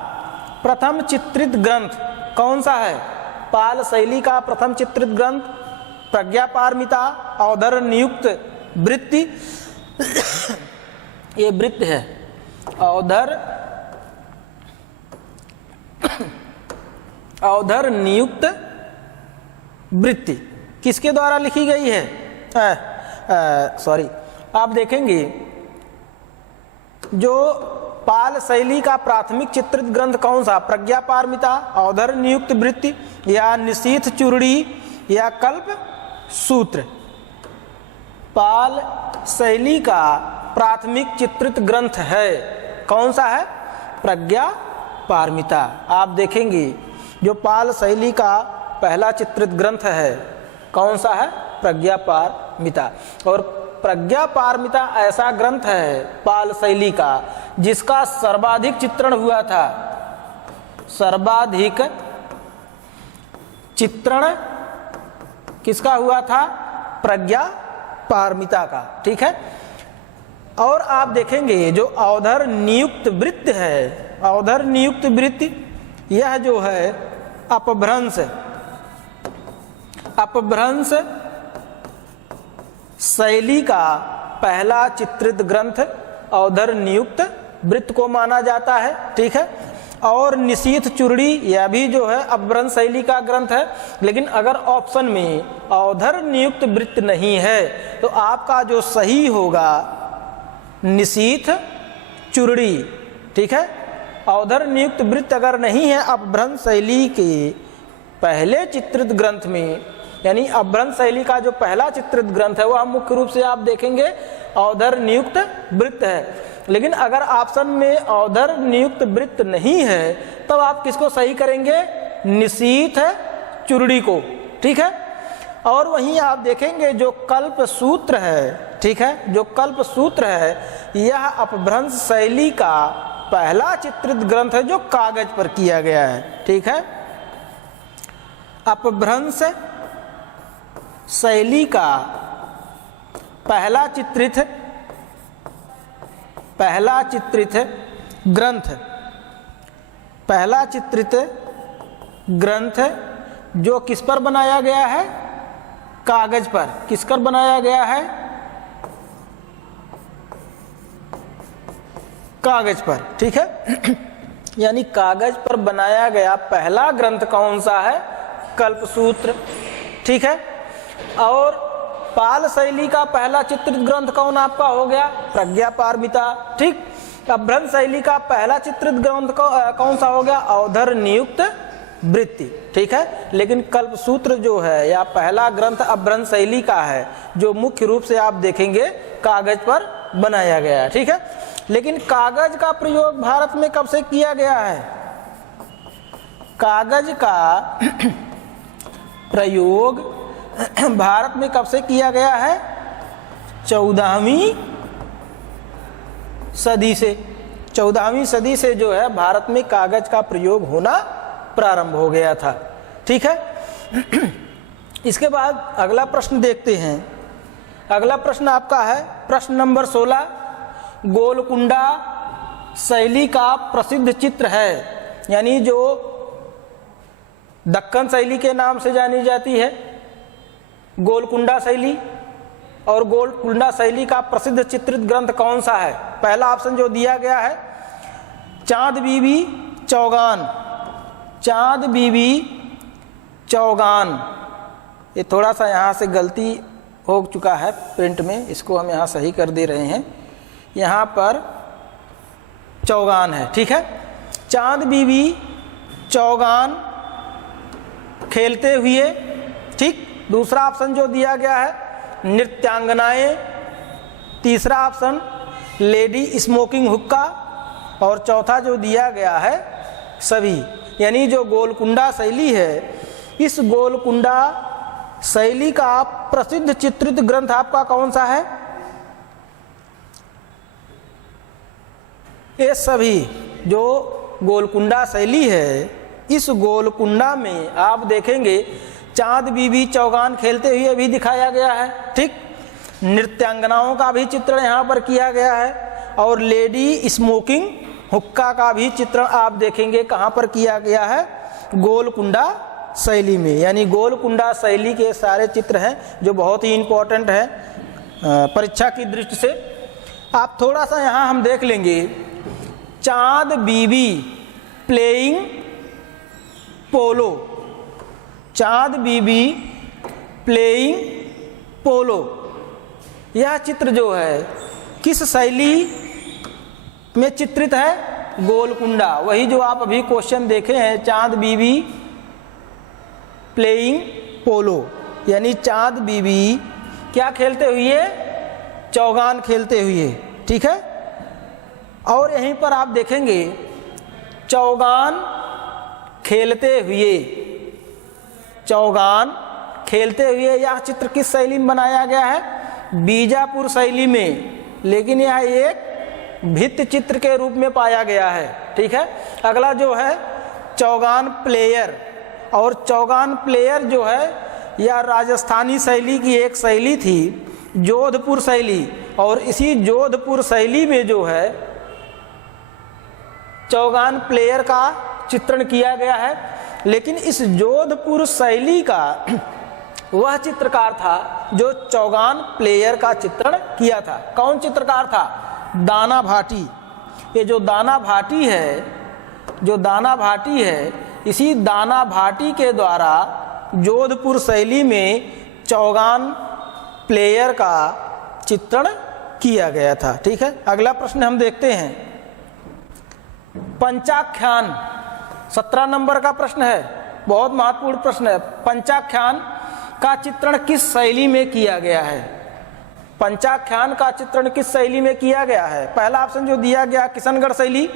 प्रथम चित्रित ग्रंथ कौन सा है? पाल शैली का प्रथम चित्रित ग्रंथ प्रज्ञापारमिता, अवधर नियुक्त वृत्ति। ये वृत्ति है, अवधर नियुक्त वृत्ति किसके द्वारा लिखी गई है? आप देखेंगे जो पाल शैली का प्राथमिक चित्रित ग्रंथ कौन सा? प्रज्ञापारमिता, अवधर नियुक्त वृत्ति, या निशीथ चूड़ी, या कल्प सूत्र। पाल शैली का प्राथमिक चित्रित ग्रंथ है, कौन सा है? प्रज्ञापारमिता। आप देखेंगे जो पाल शैली का पहला चित्रित ग्रंथ है, कौन सा है? प्रज्ञापारमिता। पारमिता। और प्रज्ञा पारमिता ऐसा ग्रंथ है पाल शैली का जिसका सर्वाधिक चित्रण हुआ था। सर्वाधिक चित्रण किसका हुआ था? प्रज्ञा पारमिता का। ठीक है। और आप देखेंगे जो अवधर नियुक्त वृत्त है, अवधर नियुक्त वृत्त, यह जो है अपभ्रंश, अपभ्रंश शैली का पहला चित्रित ग्रंथ अवधर नियुक्त वृत्त को माना जाता है। ठीक है। और निशीथ चूर्णी यह भी जो है अपभ्रंश शैली का ग्रंथ है। लेकिन अगर ऑप्शन में अवधर नियुक्त वृत्त नहीं है तो आपका जो सही होगा निशीथ चूर्णी। ठीक है। अवधर नियुक्त वृत्त अगर नहीं है अपभ्रंश शैली के पहले चित्रित ग्रंथ में, यानी अपभ्रंश शैली का जो पहला चित्रित ग्रंथ है वह मुख्य रूप से आप देखेंगे अवधर नियुक्त वृत्त है। लेकिन अगर ऑप्शन में अवधर नियुक्त वृत्त नहीं है तब आप किसको सही करेंगे? निशीथ चूर्णी को। ठीक है। और वहीं आप देखेंगे जो कल्प सूत्र है, ठीक है, जो कल्प सूत्र है यह अपभ्रंश शैली का पहला चित्रित ग्रंथ है जो कागज पर किया गया है। ठीक है। अपभ्रंश शैली का पहला चित्रित ग्रंथ, पहला चित्रित ग्रंथ जो किस पर बनाया गया है? कागज पर। किस पर बनाया गया है? कागज पर। ठीक है। यानी कागज पर बनाया गया पहला ग्रंथ कौन सा है? कल्पसूत्र। ठीक है। और पाल शैली का पहला चित्रित ग्रंथ कौन आपका हो गया? प्रज्ञा पारमिता। ठीक। अपभ्रंश शैली का पहला चित्रित ग्रंथ कौन सा हो गया? अवधर नियुक्त वृत्ति। ठीक है। लेकिन कल्पसूत्र जो है या पहला ग्रंथ अपभ्रंश शैली का है जो मुख्य रूप से आप देखेंगे कागज पर बनाया गया है। ठीक है। लेकिन कागज का प्रयोग भारत में कब से किया गया है? कागज का प्रयोग भारत में कब से किया गया है? 14वीं सदी से। 14वीं सदी से जो है भारत में कागज का प्रयोग होना प्रारंभ हो गया था। ठीक है। इसके बाद अगला प्रश्न देखते हैं। अगला प्रश्न आपका है प्रश्न नंबर 16। गोलकुंडा शैली का प्रसिद्ध चित्र है, यानी जो दक्कन शैली के नाम से जानी जाती है गोलकुंडा शैली। और गोलकुंडा शैली का प्रसिद्ध चित्रित ग्रंथ कौन सा है? पहला ऑप्शन जो दिया गया है चांद बीबी चौगान। चांद बीबी चौगान। ये थोड़ा सा यहाँ से गलती हो चुका है प्रिंट में, इसको हम यहाँ सही कर दे रहे हैं। यहाँ पर चौगान है। ठीक है। चांद बीबी चौगान खेलते हुए। ठीक। दूसरा ऑप्शन जो दिया गया है नृत्यांगनाएं। तीसरा ऑप्शन लेडी स्मोकिंग हुक्का। और चौथा जो दिया गया है सभी। यानी जो गोलकुंडा शैली है, इस गोलकुंडा शैली का प्रसिद्ध चित्रित ग्रंथ आपका कौन सा है? ये सभी जो गोलकुंडा शैली है, इस गोलकुंडा में आप देखेंगे चांद बीबी चौगान खेलते हुए भी दिखाया गया है। ठीक। नृत्यांगनाओं का भी चित्रण यहाँ पर किया गया है और लेडी स्मोकिंग हुक्का का भी चित्रण आप देखेंगे कहाँ पर किया गया है? गोलकुंडा शैली में। यानी गोलकुंडा शैली के सारे चित्र हैं जो बहुत ही इंपॉर्टेंट है परीक्षा की दृष्टि से। आप थोड़ा सा यहाँ हम देख लेंगे चांद बीबी प्लेइंग पोलो। चांद बीबी प्लेइंग पोलो, यह चित्र जो है किस शैली में चित्रित है? गोलकुंडा। वही जो आप अभी क्वेश्चन देखे हैं चांद बीबी प्लेइंग पोलो, यानी चांद बीबी क्या खेलते हुए? चौगान खेलते हुए। ठीक है। और यहीं पर आप देखेंगे चौगान खेलते हुए, चौगान खेलते हुए यह चित्र किस शैली में बनाया गया है? बीजापुर शैली में, लेकिन यह एक भित्ति चित्र के रूप में पाया गया है। ठीक है, अगला जो है चौगान प्लेयर, और चौगान प्लेयर जो है यह राजस्थानी शैली की एक शैली थी, जोधपुर शैली, और इसी जोधपुर शैली में जो है चौगान प्लेयर का चित्रण किया गया है। लेकिन इस जोधपुर शैली का वह चित्रकार था जो चौगान प्लेयर का चित्रण किया था। कौन चित्रकार था? दाना भाटी। ये जो दाना भाटी है, इसी दाना भाटी के द्वारा जोधपुर शैली में चौगान प्लेयर का चित्रण किया गया था। ठीक है, अगला प्रश्न हम देखते हैं। पंचाख्यान 17 नंबर का प्रश्न है, बहुत महत्वपूर्ण प्रश्न है। पंचाख्यान का चित्रण किस शैली में किया गया है? पंचाख्यान का चित्रण किस शैली में किया गया है? पहला ऑप्शन जो दिया गया किशनगढ़ शैली,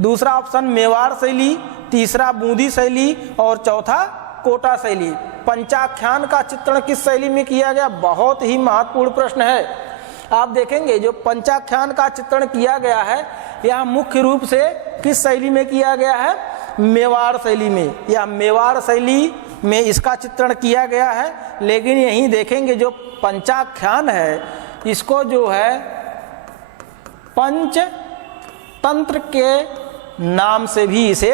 दूसरा ऑप्शन मेवाड़ शैली, तीसरा बूंदी शैली और चौथा कोटा शैली। पंचाख्यान का चित्रण किस शैली में किया गया? बहुत ही महत्वपूर्ण प्रश्न है। आप देखेंगे जो पंचाख्यान का चित्रण किया गया है यह मुख्य रूप से किस शैली में किया गया है? मेवाड़ शैली में। या मेवाड़ शैली में इसका चित्रण किया गया है। लेकिन यहीं देखेंगे जो पंचाख्यान है इसको जो है पंचतंत्र के नाम से भी इसे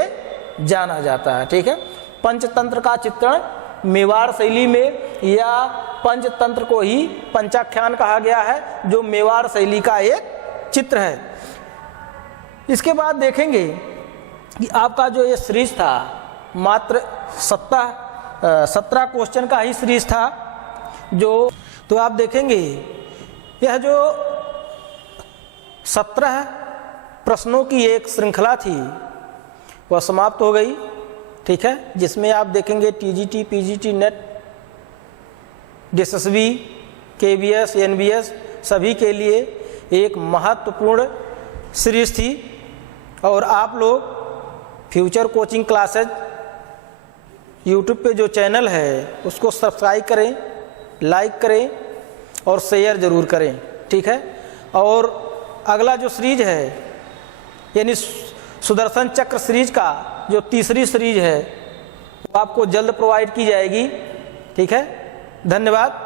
जाना जाता है। ठीक है, पंचतंत्र का चित्रण मेवाड़ शैली में, या पंचतंत्र को ही पंचाख्यान कहा गया है, जो मेवाड़ शैली का एक चित्र है। इसके बाद देखेंगे कि आपका जो ये सीरीज था मात्र 17 क्वेश्चन का ही सीरीज था जो, तो आप देखेंगे यह जो 17 प्रश्नों की एक श्रृंखला थी वह समाप्त हो गई। ठीक है, जिसमें आप देखेंगे TGT, PGT, net, DSSB, KBS, NBS सभी के लिए एक महत्वपूर्ण सीरीज थी। और आप लोग फ्यूचर कोचिंग क्लासेज यूट्यूब पे जो चैनल है उसको सब्सक्राइब करें, लाइक करें और शेयर ज़रूर करें। ठीक है, और अगला जो सीरीज है यानी सुदर्शन चक्र सीरीज का जो तीसरी सीरीज है वो आपको जल्द प्रोवाइड की जाएगी। ठीक है, धन्यवाद।